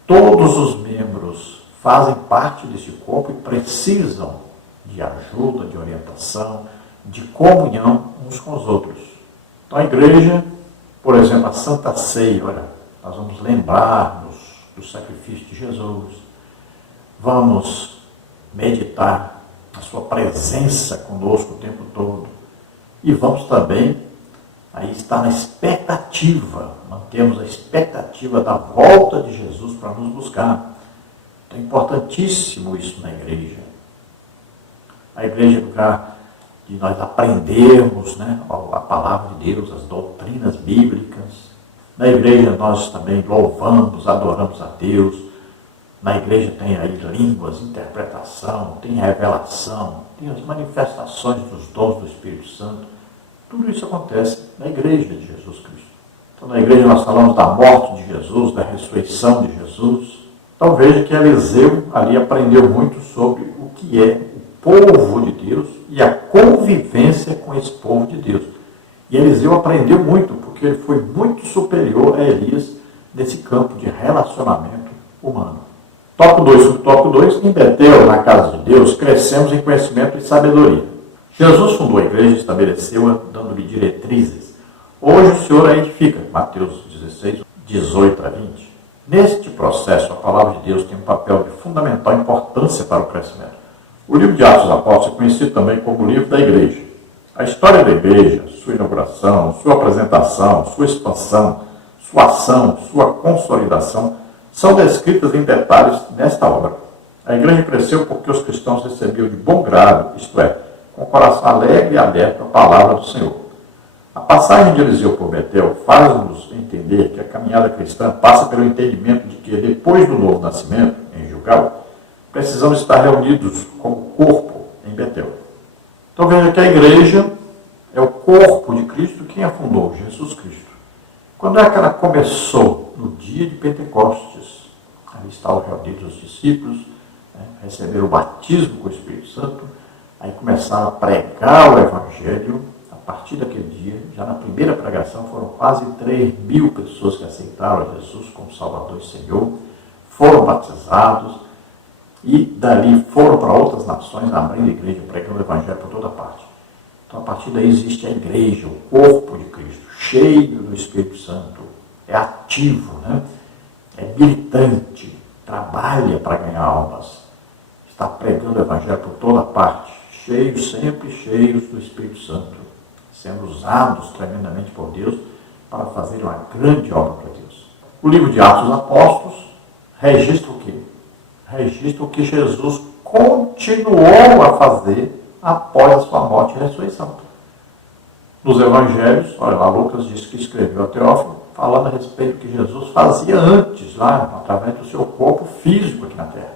Todos os membros fazem parte desse corpo e precisam de ajuda, de orientação, de comunhão uns com os outros. Então, a igreja, por exemplo, a Santa Ceia, olha, nós vamos lembrar-nos do sacrifício de Jesus. Vamos meditar a sua presença conosco o tempo todo. E vamos também aí estar na expectativa, mantemos a expectativa da volta de Jesus para nos buscar. Então é importantíssimo isso na igreja. A igreja é lugar de nós aprendermos, né, a palavra de Deus, as doutrinas bíblicas. Na igreja nós também louvamos, adoramos a Deus. Na igreja tem aí línguas, interpretação, tem revelação, tem as manifestações dos dons do Espírito Santo. Tudo isso acontece na igreja de Jesus Cristo. Então, na igreja nós falamos da morte de Jesus, da ressurreição de Jesus. Então, veja que Eliseu ali aprendeu muito sobre o que é o povo de Deus e a convivência com esse povo de Deus. E Eliseu aprendeu muito, porque ele foi muito superior a Elias nesse campo de relacionamento humano. Tópico 2, subtópico 2, em Betel, na casa de Deus, crescemos em conhecimento e sabedoria. Jesus fundou a igreja e estabeleceu-a, dando-lhe diretrizes. Hoje o Senhor a edifica, Mateus 16, 18 a 20. Neste processo, a palavra de Deus tem um papel de fundamental importância para o crescimento. O livro de Atos dos Apóstolos é conhecido também como o livro da igreja. A história da igreja, sua inauguração, sua apresentação, sua expansão, sua ação, sua consolidação, são descritas em detalhes nesta obra. A igreja cresceu porque os cristãos recebiam de bom grado, isto é, com o coração alegre e aberto à palavra do Senhor. A passagem de Eliseu por Betel faz-nos entender que a caminhada cristã passa pelo entendimento de que, depois do novo nascimento, em Gilgal, precisamos estar reunidos como corpo em Betel. Então veja que a igreja é o corpo de Cristo. Quem a fundou? Jesus Cristo. Quando é que ela começou? No dia de Pentecostes. Ali estavam reunidos os discípulos, receberam o batismo com o Espírito Santo, aí começaram a pregar o Evangelho. A partir daquele dia, já na primeira pregação, foram quase 3.000 pessoas que aceitaram a Jesus como Salvador e Senhor, foram batizados e dali foram para outras nações, abrindo a igreja, pregando o Evangelho por toda parte. Então, a partir daí existe a igreja, o corpo de Cristo, cheio do Espírito Santo, é ativo, é militante, trabalha para ganhar almas, está pregando o Evangelho por toda parte, sempre cheios do Espírito Santo, sendo usados tremendamente por Deus para fazer uma grande obra para Deus. O livro de Atos dos Apóstolos registra o quê? Registra o que Jesus continuou a fazer após a sua morte e ressurreição. Nos evangelhos, olha lá, Lucas diz que escreveu a Teófilo, falando a respeito do que Jesus fazia antes, lá, através do seu corpo físico aqui na terra.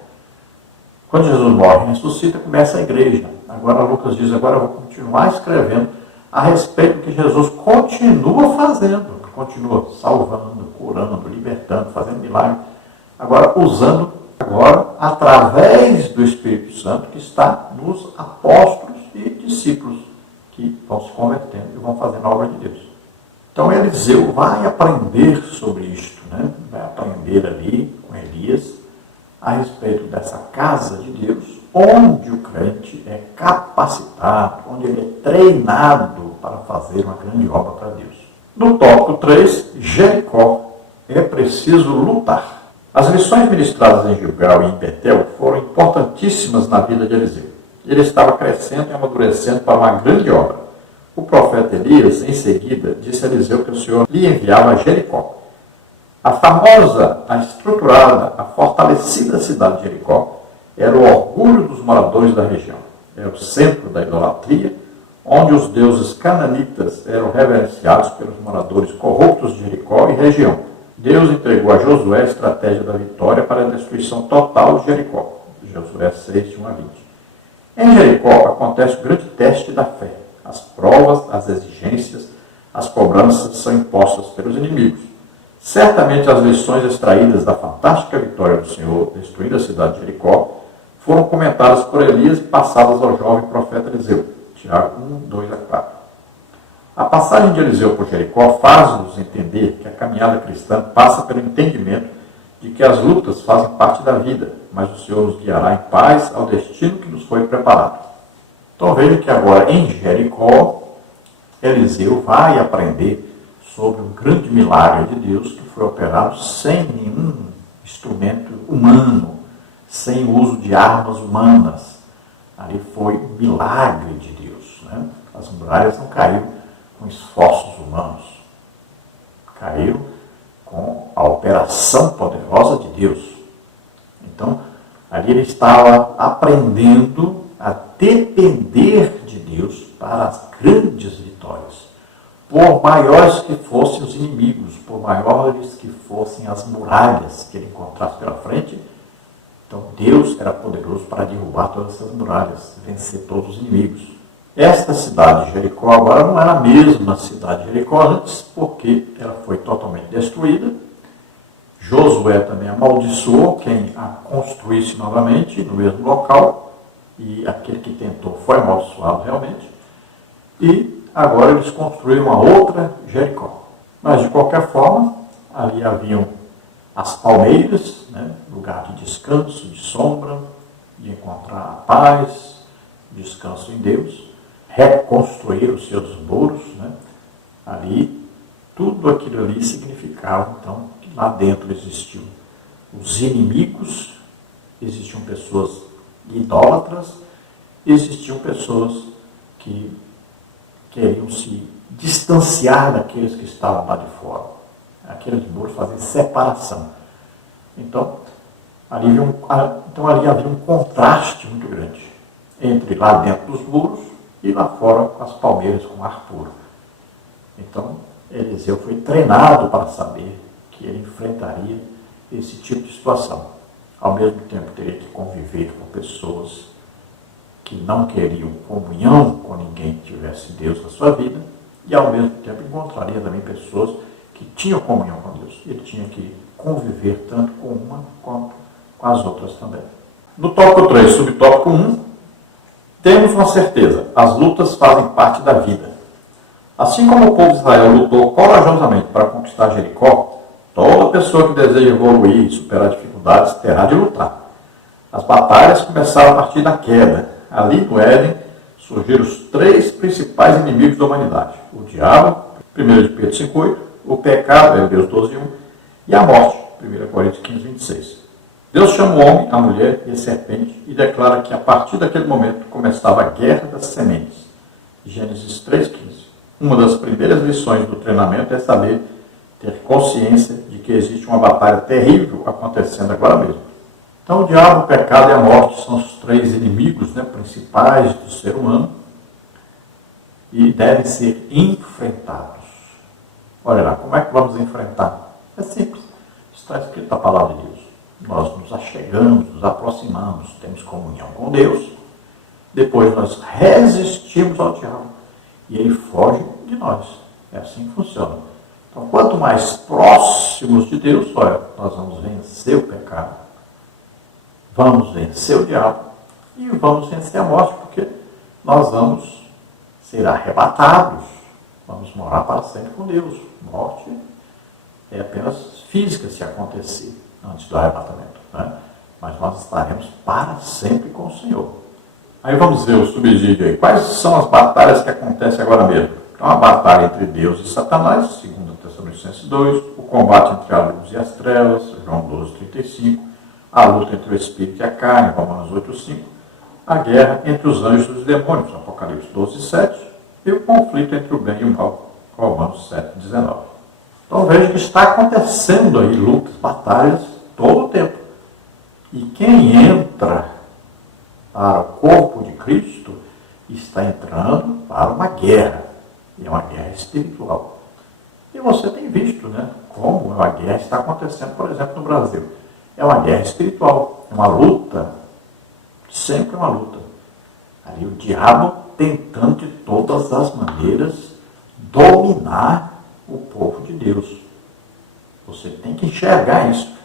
Quando Jesus morre e ressuscita, começa a igreja. Agora Lucas diz, agora eu vou continuar escrevendo a respeito do que Jesus continua fazendo, continua salvando, curando, libertando, fazendo milagre, agora usando, através do Espírito Santo que está nos apóstolos e discípulos que vão se convertendo e vão fazendo a obra de Deus. Então Eliseu vai aprender sobre isto, vai aprender ali com Elias a respeito dessa casa de Deus, onde o crente é capacitado, onde ele é treinado para fazer uma grande obra para Deus. No tópico 3, Jericó, é preciso lutar. As lições ministradas em Gilgal e em Betel foram importantíssimas na vida de Eliseu. Ele estava crescendo e amadurecendo para uma grande obra. O profeta Elias, em seguida, disse a Eliseu que o Senhor lhe enviava a Jericó. A famosa, a estruturada, a fortalecida cidade de Jericó era o orgulho dos moradores da região. Era o centro da idolatria, onde os deuses cananitas eram reverenciados pelos moradores corruptos de Jericó e região. Deus entregou a Josué a estratégia da vitória para a destruição total de Jericó. Josué 6, de 1 a 20. Em Jericó acontece o grande teste da fé. As provas, as exigências, as cobranças são impostas pelos inimigos. Certamente as lições extraídas da fantástica vitória do Senhor, destruindo a cidade de Jericó, foram comentadas por Elias e passadas ao jovem profeta Eliseu. Tiago 1, 2 a 4. A passagem de Eliseu por Jericó faz-nos entender que a caminhada cristã passa pelo entendimento de que as lutas fazem parte da vida, mas o Senhor nos guiará em paz ao destino que nos foi preparado. Então veja que agora em Jericó, Eliseu vai aprender sobre um grande milagre de Deus que foi operado sem nenhum instrumento humano, sem o uso de armas humanas. Ali foi um milagre de Deus. As muralhas não caíram com esforços humanos, caíram com a operação poderosa de Deus. Então, ali ele estava aprendendo a depender de Deus para as grandes vitórias. Por maiores que fossem os inimigos, por maiores que fossem as muralhas que ele encontrasse pela frente, então Deus era poderoso para derrubar todas essas muralhas, vencer todos os inimigos. Esta cidade de Jericó agora não era a mesma cidade de Jericó antes, porque ela foi totalmente destruída. Josué também amaldiçoou quem a construísse novamente no mesmo local, e aquele que tentou foi amaldiçoado realmente. E agora eles construíram uma outra Jericó. Mas, de qualquer forma, ali haviam as palmeiras, lugar de descanso, de sombra, de encontrar a paz, descanso em Deus. Reconstruir os seus muros, ali tudo aquilo ali significava, então, que lá dentro existiam os inimigos, existiam pessoas idólatras, existiam pessoas que queriam se distanciar daqueles que estavam lá de fora. Aqueles muros faziam separação. Então ali havia um contraste muito grande entre lá dentro dos muros e lá fora com as palmeiras com ar puro. Então Eliseu foi treinado para saber que ele enfrentaria esse tipo de situação. Ao mesmo tempo teria que conviver com pessoas que não queriam comunhão com ninguém que tivesse Deus na sua vida, e ao mesmo tempo encontraria também pessoas que tinham comunhão com Deus. Ele tinha que conviver tanto com uma quanto com as outras também. No tópico 3, subtópico 1, temos uma certeza: as lutas fazem parte da vida. Assim como o povo de Israel lutou corajosamente para conquistar Jericó, toda pessoa que deseja evoluir e superar dificuldades terá de lutar. As batalhas começaram a partir da queda. Ali no Éden surgiram os 3 principais inimigos da humanidade: o diabo, 1 de Pedro 5,8, o pecado, Hebreus 12,1, e a morte, 1 Coríntios 15,26. Deus chama o homem, a mulher e a serpente e declara que a partir daquele momento começava a guerra das sementes. Gênesis 3,15. Uma das primeiras lições do treinamento é saber ter consciência de que existe uma batalha terrível acontecendo agora mesmo. Então o diabo, o pecado e a morte são os 3 inimigos principais do ser humano e devem ser enfrentados. Olha lá, como é que vamos enfrentar? É simples. Está escrito na palavra de Deus. Nós nos achegamos, nos aproximamos, temos comunhão com Deus, depois nós resistimos ao diabo e ele foge de nós. É assim que funciona. Então, quanto mais próximos de Deus, olha, nós vamos vencer o pecado, vamos vencer o diabo e vamos vencer a morte, porque nós vamos ser arrebatados, vamos morar para sempre com Deus. Morte é apenas física se acontecer antes do arrebatamento, mas nós estaremos para sempre com o Senhor. Aí vamos ver o subsídio aí. Quais são as batalhas que acontecem agora mesmo? Então, a batalha entre Deus e Satanás, segundo Tessalonicenses 2, o combate entre a luz e as trevas, João 12,35, a luta entre o Espírito e a carne, Romanos 8,5, a guerra entre os anjos e os demônios, Apocalipse 12,7, e o conflito entre o bem e o mal, Romanos 7,19. Então veja que está acontecendo aí lutas, batalhas, todo o tempo. E quem entra para o corpo de Cristo está entrando para uma guerra. E é uma guerra espiritual. E você tem visto, como a guerra está acontecendo, por exemplo, no Brasil. É uma guerra espiritual, é uma luta, sempre uma luta. Ali o diabo tentando de todas as maneiras dominar o povo de Deus. Você tem que enxergar isso.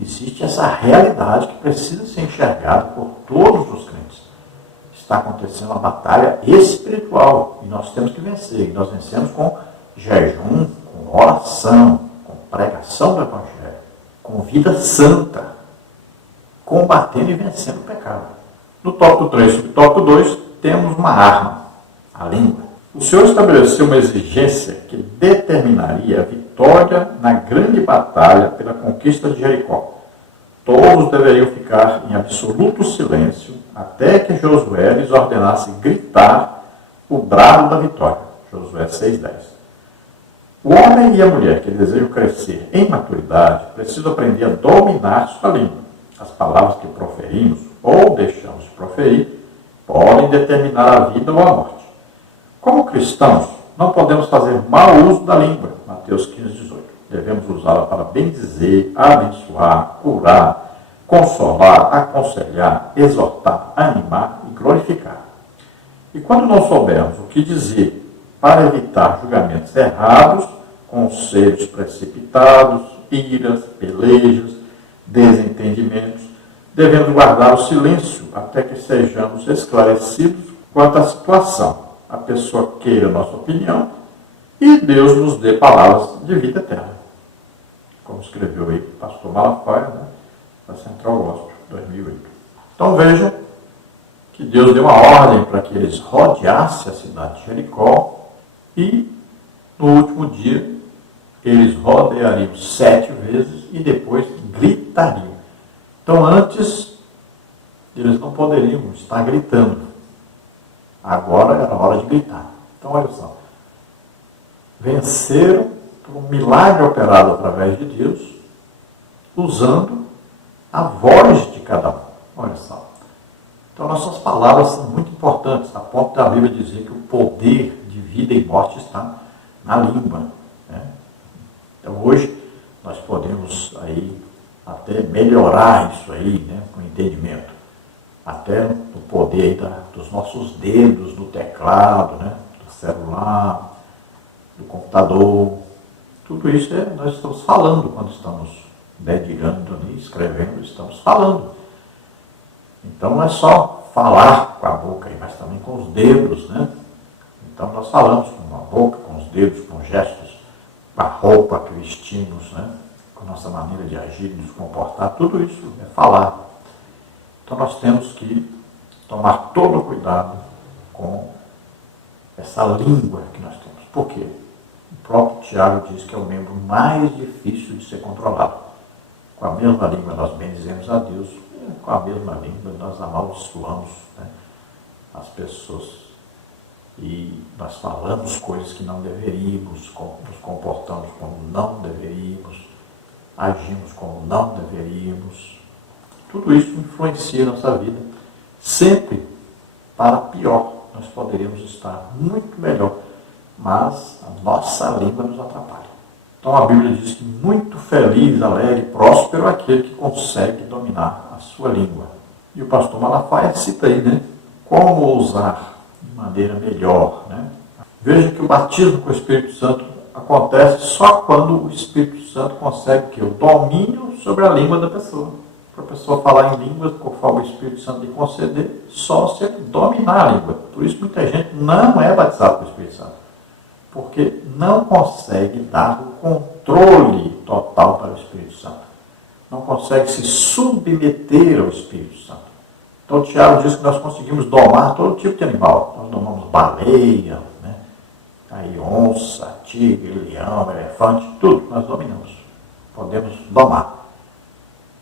Existe essa realidade que precisa ser enxergada por todos os crentes. Está acontecendo uma batalha espiritual e nós temos que vencer. E nós vencemos com jejum, com oração, com pregação do Evangelho, com vida santa, combatendo e vencendo o pecado. No tópico 3, subtópico 2, temos uma arma, a língua. O Senhor estabeleceu uma exigência que determinaria a vitória na grande batalha pela conquista de Jericó. Todos deveriam ficar em absoluto silêncio até que Josué lhes ordenasse gritar o brado da vitória. Josué 6,10. O homem e a mulher que desejam crescer em maturidade precisam aprender a dominar sua língua. As palavras que proferimos ou deixamos de proferir podem determinar a vida ou a morte. Como cristãos, não podemos fazer mau uso da língua. Mateus 15,18. Devemos usá-la para bendizer, abençoar, curar, consolar, aconselhar, exortar, animar e glorificar. E quando não soubermos o que dizer para evitar julgamentos errados, conselhos precipitados, iras, pelejas, desentendimentos, devemos guardar o silêncio até que sejamos esclarecidos quanto à situação. A pessoa queira a nossa opinião e Deus nos dê palavras de vida eterna. Como escreveu aí o pastor Malafaia, da Central Gospel, 2008. Então vejam que Deus deu uma ordem para que eles rodeassem a cidade de Jericó e no último dia eles rodeariam 7 vezes e depois gritariam. Então, antes, eles não poderiam estar gritando. Agora era hora de gritar. Então, olha só. Venceram por um milagre operado através de Deus, usando a voz de cada um. Olha só. Então, nossas palavras são muito importantes, a ponto da Bíblia dizer que o poder de vida e morte está na língua. Né? Então, hoje, nós podemos aí até melhorar isso aí, né, com entendimento. Até no poder dos nossos dedos, do teclado, né, do celular, do computador. Tudo isso nós estamos falando quando estamos dedilhando ali, escrevendo, estamos falando. Então não é só falar com a boca, mas também com os dedos, né? Então nós falamos com a boca, com os dedos, com gestos, com a roupa que vestimos, né? Com a nossa maneira de agir, de nos comportar, tudo isso é falar. Então nós temos que tomar todo o cuidado com essa língua que nós temos. Por quê? O próprio Tiago diz que é o membro mais difícil de ser controlado. Com a mesma língua nós bendizemos a Deus, com a mesma língua nós amaldiçoamos, né, as pessoas. E nós falamos coisas que não deveríamos, nos comportamos como não deveríamos, agimos como não deveríamos. Tudo isso influencia a nossa vida, sempre para pior. Nós poderíamos estar muito melhor, mas a nossa língua nos atrapalha. Então a Bíblia diz que muito feliz, alegre, próspero é aquele que consegue dominar a sua língua. E o pastor Malafaia cita aí, né? Como usar de maneira melhor, né? Veja que o batismo com o Espírito Santo acontece só quando o Espírito Santo consegue o domínio sobre a língua da pessoa. Para a pessoa falar em línguas, conforme o Espírito Santo lhe conceder, só se ele dominar a língua. Por isso muita gente não é batizada com o Espírito Santo. Porque não consegue dar o controle total para o Espírito Santo. Não consegue se submeter ao Espírito Santo. Então o Tiago diz que nós conseguimos domar todo tipo de animal. Nós domamos baleia, né? Aí onça, tigre, leão, elefante, tudo nós dominamos. Podemos domar.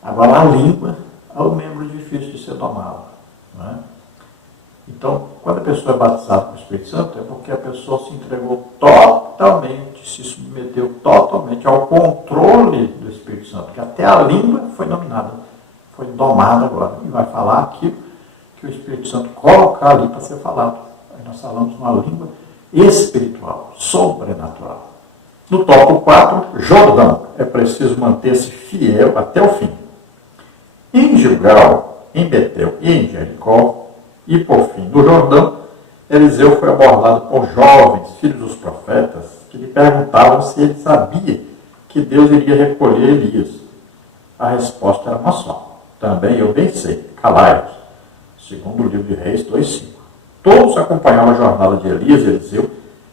Agora a língua é o membro difícil de ser domado. Né? Então, quando a pessoa é batizada com o Espírito Santo, é porque a pessoa se entregou totalmente, se submeteu totalmente ao controle do Espírito Santo, que até a língua foi dominada, foi domada agora, e vai falar aquilo que o Espírito Santo colocar ali para ser falado. Aí nós falamos uma língua espiritual, sobrenatural. No tópico 4, Jordão, é preciso manter-se fiel até o fim. Em Gilgal, em Betel e em Jericó, e por fim, no Jordão, Eliseu foi abordado por jovens, filhos dos profetas, que lhe perguntavam se ele sabia que Deus iria recolher Elias. A resposta era uma só. Também eu bem sei, calai-vos. Segundo o livro de Reis 2:5. Todos acompanhavam a jornada de Elias e Eliseu,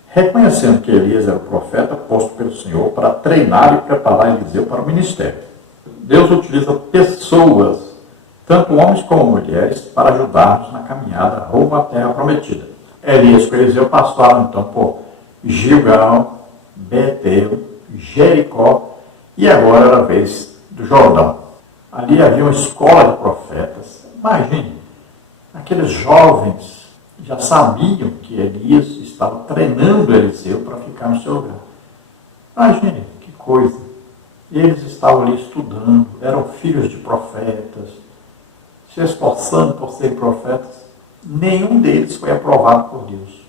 reconhecendo que Elias era o profeta posto pelo Senhor para treinar e preparar Eliseu para o ministério. Deus utiliza pessoas, tanto homens como mulheres, para ajudar-nos na caminhada rumo à terra prometida. Elias e Eliseu passaram então por Gilgal, Betel, Jericó e agora era a vez do Jordão. Ali havia uma escola de profetas. Imagine, aqueles jovens já sabiam que Elias estava treinando Eliseu para ficar no seu lugar. Imagine que coisa. Eles estavam ali estudando, eram filhos de profetas, se esforçando por serem profetas. Nenhum deles foi aprovado por Deus.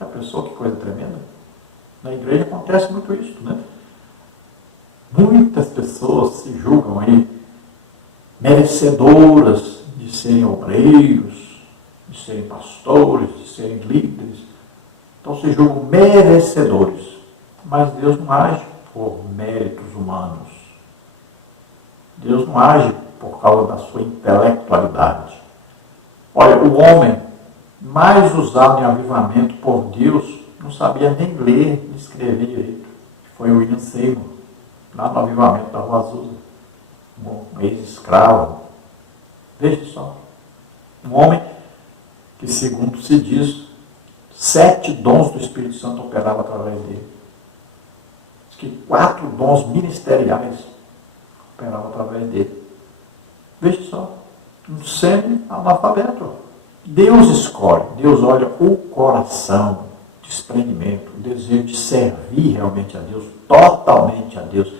Já pensou que coisa tremenda? Na igreja acontece muito isso, né? Muitas pessoas se julgam aí merecedoras de serem obreiros, de serem pastores, de serem líderes. Então se julgam merecedores. Mas Deus não age por méritos humanos. Deus não age por causa da sua intelectualidade. Olha, o homem mais usado em avivamento por Deus não sabia nem ler nem escrever direito. Foi o William Seymour, lá no avivamento da Rua Azusa. Um ex-escravo. Veja só. Um homem que, segundo se diz, 7 dons do Espírito Santo operavam através dele. que 4 dons ministeriais operavam através dele. Veja só, um semi-analfabeto. Deus escolhe, Deus olha o coração, o desprendimento, o desejo de servir realmente a Deus, totalmente a Deus.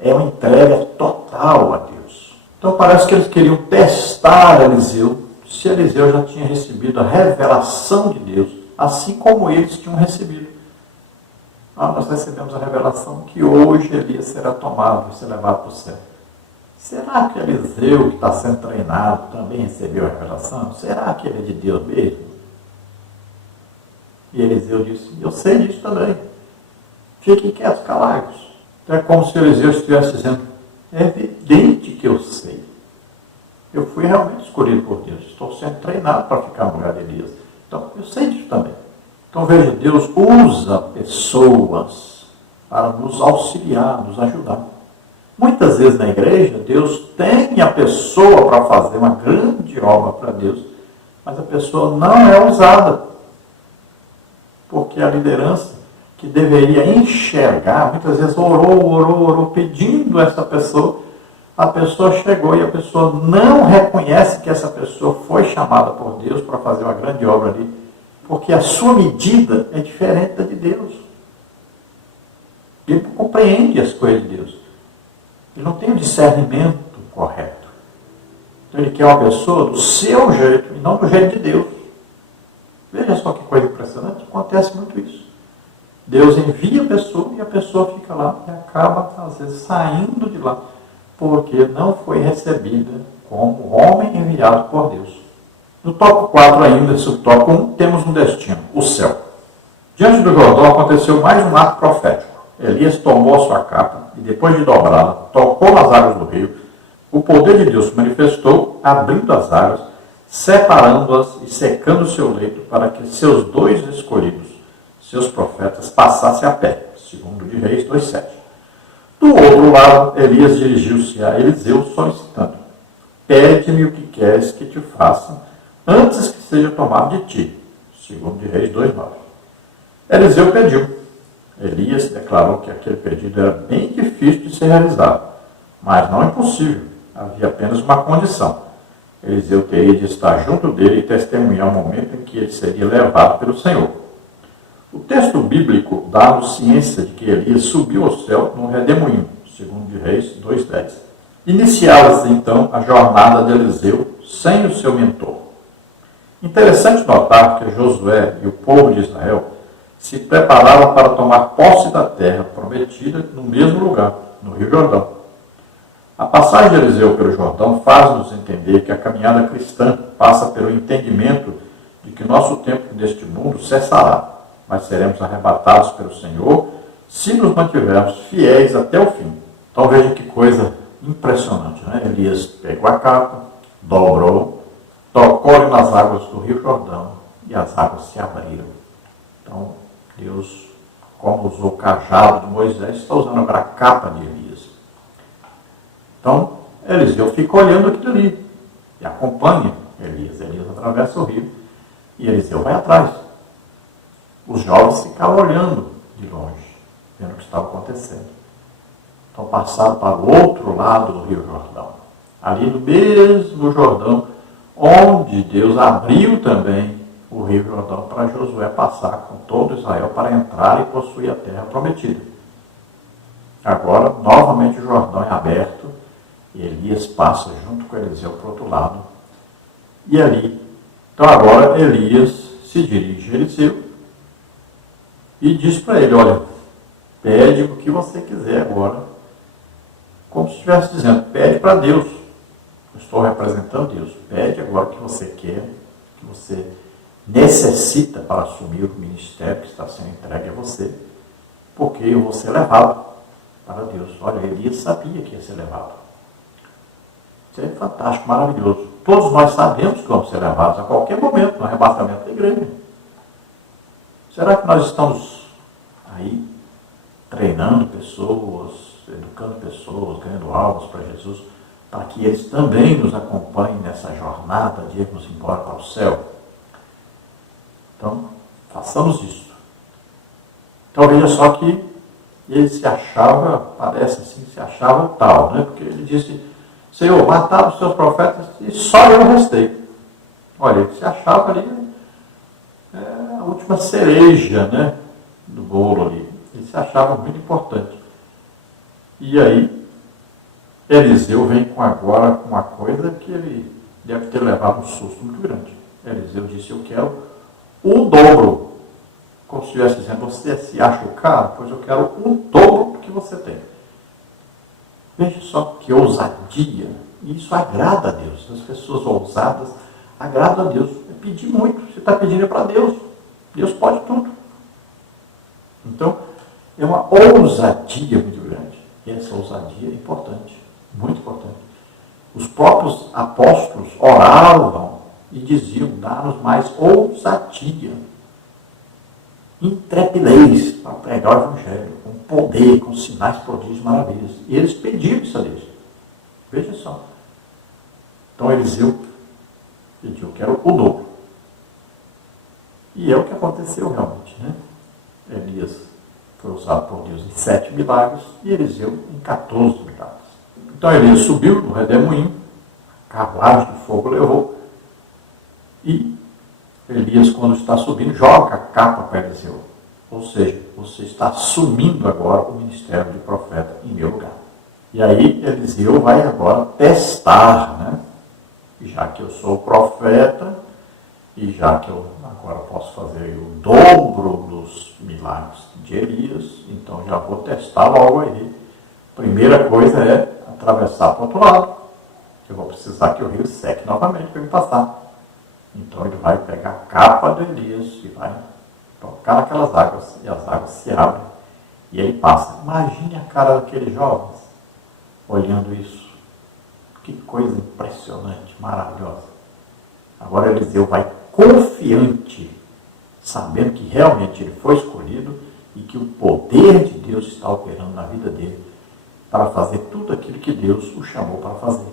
É uma entrega total a Deus. Então parece que eles queriam testar Eliseu, se Eliseu já tinha recebido a revelação de Deus, assim como eles tinham recebido. Nós recebemos a revelação que hoje Elias será tomado e ser levado para o céu. Será que Eliseu, que está sendo treinado, também recebeu a revelação? Será que ele é de Deus mesmo? E Eliseu disse, eu sei disso também. Fiquem quietos, calados. É como se Eliseu estivesse dizendo, é evidente que eu sei. Eu fui realmente escolhido por Deus. Estou sendo treinado para ficar no lugar de Elias. Então, eu sei disso também. Então, veja, Deus usa pessoas para nos auxiliar, nos ajudar. Muitas vezes na igreja, Deus tem a pessoa para fazer uma grande obra para Deus, mas a pessoa não é usada. Porque a liderança que deveria enxergar, muitas vezes orou, pedindo essa pessoa, a pessoa chegou e a pessoa não reconhece que essa pessoa foi chamada por Deus para fazer uma grande obra ali, porque a sua medida é diferente da de Deus. Ele não compreende as coisas de Deus. Ele não tem o discernimento correto. Então ele quer uma pessoa do seu jeito e não do jeito de Deus. Veja só que coisa impressionante, acontece muito isso. Deus envia a pessoa e a pessoa fica lá e acaba, às vezes, saindo de lá, porque não foi recebida como homem enviado por Deus. No tópico 4 ainda, subtópico 1, temos um destino, o céu. Diante do Jordão aconteceu mais um ato profético. Elias tomou a sua capa e, depois de dobrá-la, tocou nas águas do rio. O poder de Deus se manifestou, abrindo as águas, separando-as e secando o seu leito, para que seus 2 escolhidos, seus profetas, passassem a pé. Segundo de Reis 2,7. Do outro lado, Elias dirigiu-se a Eliseu, solicitando, pede-me o que queres que te faça, antes que seja tomado de ti. Segundo de Reis 2,9. Eliseu pediu. Elias declarou que aquele pedido era bem difícil de ser realizado, mas não impossível. Havia apenas uma condição. Eliseu teria de estar junto dele e testemunhar o momento em que ele seria levado pelo Senhor. O texto bíblico dá-nos ciência de que Elias subiu ao céu num redemoinho, segundo de Reis 2,10. Iniciava-se então a jornada de Eliseu sem o seu mentor. Interessante notar que Josué e o povo de Israel se preparavam para tomar posse da terra prometida no mesmo lugar, no Rio Jordão. A passagem de Eliseu pelo Jordão faz-nos entender que a caminhada cristã passa pelo entendimento de que nosso tempo neste mundo cessará, mas seremos arrebatados pelo Senhor se nos mantivermos fiéis até o fim. Então veja que coisa impressionante, né? Elias pegou a capa, dobrou, tocou-lhe nas águas do Rio Jordão e as águas se abriram. Então Deus, como usou o cajado de Moisés, está usando agora a capa de Elias. Então Eliseu fica olhando aquilo ali e acompanha Elias. Elias atravessa o rio e Eliseu vai atrás. Os jovens ficavam olhando de longe, vendo o que estava acontecendo. Então passaram para o outro lado do Rio Jordão. Ali no mesmo Jordão, onde Deus abriu também o Rio Jordão para Josué passar com todo Israel para entrar e possuir a terra prometida. Agora, novamente o Jordão é aberto e Elias passa junto com Eliseu para o outro lado. E ali, então agora Elias se dirige a Eliseu e diz para ele, olha, pede o que você quiser agora. Como se estivesse dizendo, pede para Deus. Eu estou representando Deus. Pede agora o que você quer, o que você necessita para assumir o ministério que está sendo entregue a você, porque eu vou ser levado para Deus. Olha, Elias sabia que ia ser levado. Isso é fantástico, maravilhoso. Todos nós sabemos que vamos ser levados a qualquer momento no arrebatamento da igreja. Será que nós estamos aí treinando pessoas, educando pessoas, ganhando almas para Jesus, para que eles também nos acompanhem nessa jornada de irmos embora para o céu? Então, façamos isso. Então, veja só que E ele se achava, parece assim, se achava tal, né? Porque ele disse, Senhor, mataram os seus profetas e só eu restei. Olha, ele se achava ali a última cereja, né, do bolo ali. Ele se achava muito importante. E aí, Eliseu vem agora com uma coisa que ele deve ter levado um susto muito grande. Eliseu disse, eu quero o dobro. Como se estivesse dizendo, você se acha o cara? Pois eu quero o dobro do que você tem. Veja só que ousadia. Isso agrada a Deus. As pessoas ousadas agradam a Deus. É pedir muito. Você está pedindo para Deus. Deus pode tudo. Então, é uma ousadia muito grande. E essa ousadia é importante. Muito importante. Os próprios apóstolos oravam e diziam, dá-nos mais ousadia. Intrepidez para pregar o Evangelho, com poder, com sinais, prodígios e maravilhas. E eles pediram isso a Deus. Veja só. Então Eliseu pediu, eu quero o dobro. E é o que aconteceu realmente, né? Elias foi usado por Deus em 7 milagres e Eliseu em 14 milagres. Então Elias subiu no redemoinho, a carruagem de fogo levou, e Elias, quando está subindo, joga a capa para Eliseu. Ou seja, você está assumindo agora o ministério de profeta em meu lugar. E aí Eliseu vai agora testar, né? E já que eu sou profeta, e já que eu agora posso fazer o dobro dos milagres de Elias, então já vou testar logo aí. Primeira coisa é atravessar para o outro lado. Eu vou precisar que o rio seque novamente para me passar. Então ele vai pegar a capa de Elias e vai tocar naquelas águas, e as águas se abrem, e ele passa. Imagine a cara daqueles jovens, olhando isso. Que coisa impressionante, maravilhosa. Agora Eliseu vai confiante, sabendo que realmente ele foi escolhido, e que o poder de Deus está operando na vida dele, para fazer tudo aquilo que Deus o chamou para fazer.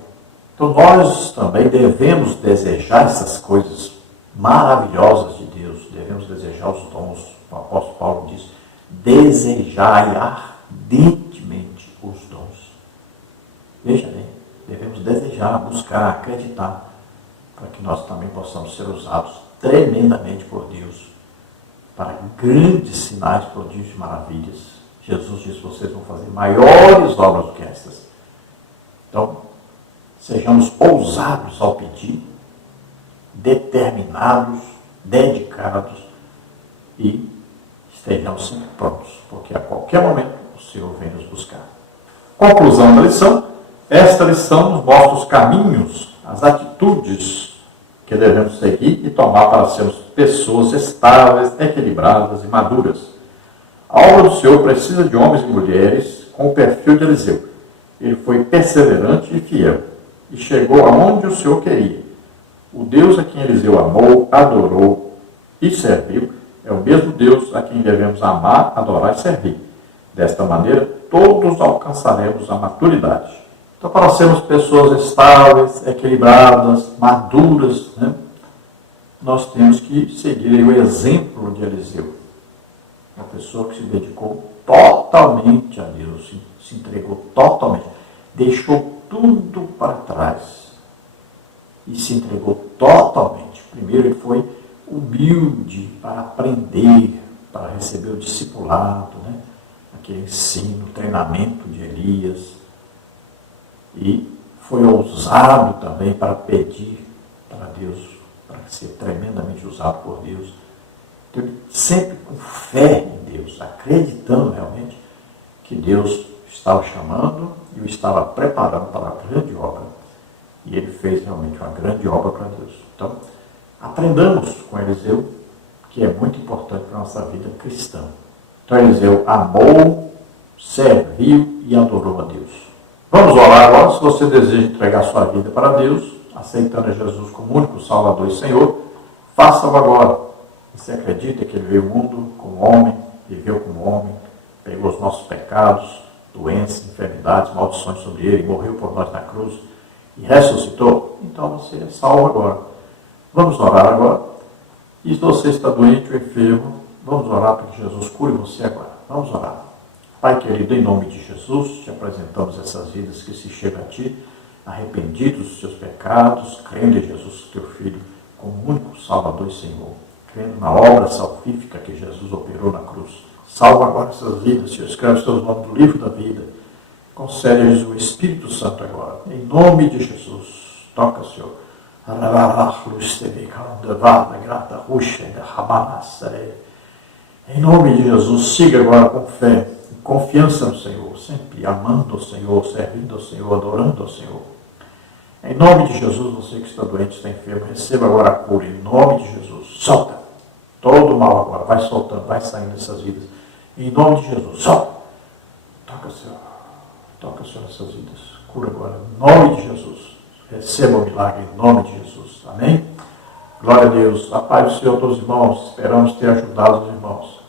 Então nós também devemos desejar essas coisas maravilhosas de Deus, devemos desejar os dons. O apóstolo Paulo diz, desejai ardentemente os dons. Veja bem, devemos desejar, buscar, acreditar, para que nós também possamos ser usados tremendamente por Deus, para grandes sinais, prodígios e maravilhas. Jesus disse, vocês vão fazer maiores obras do que essas. Então, sejamos ousados ao pedir, determinados, dedicados e estejamos sempre prontos, porque a qualquer momento o Senhor vem nos buscar. Conclusão da lição. Esta lição nos mostra os caminhos, as atitudes que devemos seguir e tomar para sermos pessoas estáveis, equilibradas e maduras. A obra do Senhor precisa de homens e mulheres com o perfil de Eliseu. Ele foi perseverante e fiel, e chegou aonde o Senhor queria. O Deus a quem Eliseu amou, adorou e serviu, é o mesmo Deus a quem devemos amar, adorar e servir. Desta maneira, todos alcançaremos a maturidade. Então, para sermos pessoas estáveis, equilibradas, maduras, né, nós temos que seguir o exemplo de Eliseu. Uma pessoa que se dedicou totalmente a Deus, se entregou totalmente, deixou tudo para trás e se entregou totalmente. Primeiro ele foi humilde para aprender, para receber o discipulado, né? Aquele ensino, treinamento de Elias, e foi ousado também para pedir para Deus, para ser tremendamente usado por Deus. Então, sempre com fé em Deus, acreditando realmente que Deus estava chamando e o estava preparando para a grande obra. E ele fez realmente uma grande obra para Deus. Então, aprendamos com Eliseu, que é muito importante para a nossa vida cristã. Então, Eliseu amou, serviu e adorou a Deus. Vamos orar agora. Se você deseja entregar sua vida para Deus, aceitando a Jesus como único Salvador e Senhor, faça-o agora. Você acredita que ele veio ao mundo como homem, viveu como homem, pegou os nossos pecados, doenças, enfermidades, maldições sobre ele, morreu por nós na cruz e ressuscitou? Então você é salvo agora. Vamos orar agora. E se você está doente ou enfermo, vamos orar para que Jesus cure você agora. Vamos orar. Pai querido, em nome de Jesus, te apresentamos essas vidas que se chegam a Ti, arrependidos dos seus pecados, crendo em Jesus, Teu Filho, como único Salvador e Senhor, crendo na obra salvífica que Jesus operou na cruz. Salva agora essas vidas, Senhor, escreve os Teus nomes no livro da vida, concede-lhes o Espírito Santo agora, em nome de Jesus. Toca, Senhor. Em nome de Jesus, siga agora com fé e confiança no Senhor, sempre amando o Senhor, servindo ao Senhor, adorando ao Senhor. Em nome de Jesus, você que está doente, está enfermo, receba agora a cura, em nome de Jesus. Solta todo o mal agora, vai soltando, vai saindo dessas vidas. Em nome de Jesus, solta. Toca, Senhor, nessas vidas. Cura agora, em nome de Jesus. Receba o milagre em nome de Jesus. Amém? Glória a Deus. A paz do Senhor a todos os irmãos. Esperamos ter ajudado os irmãos.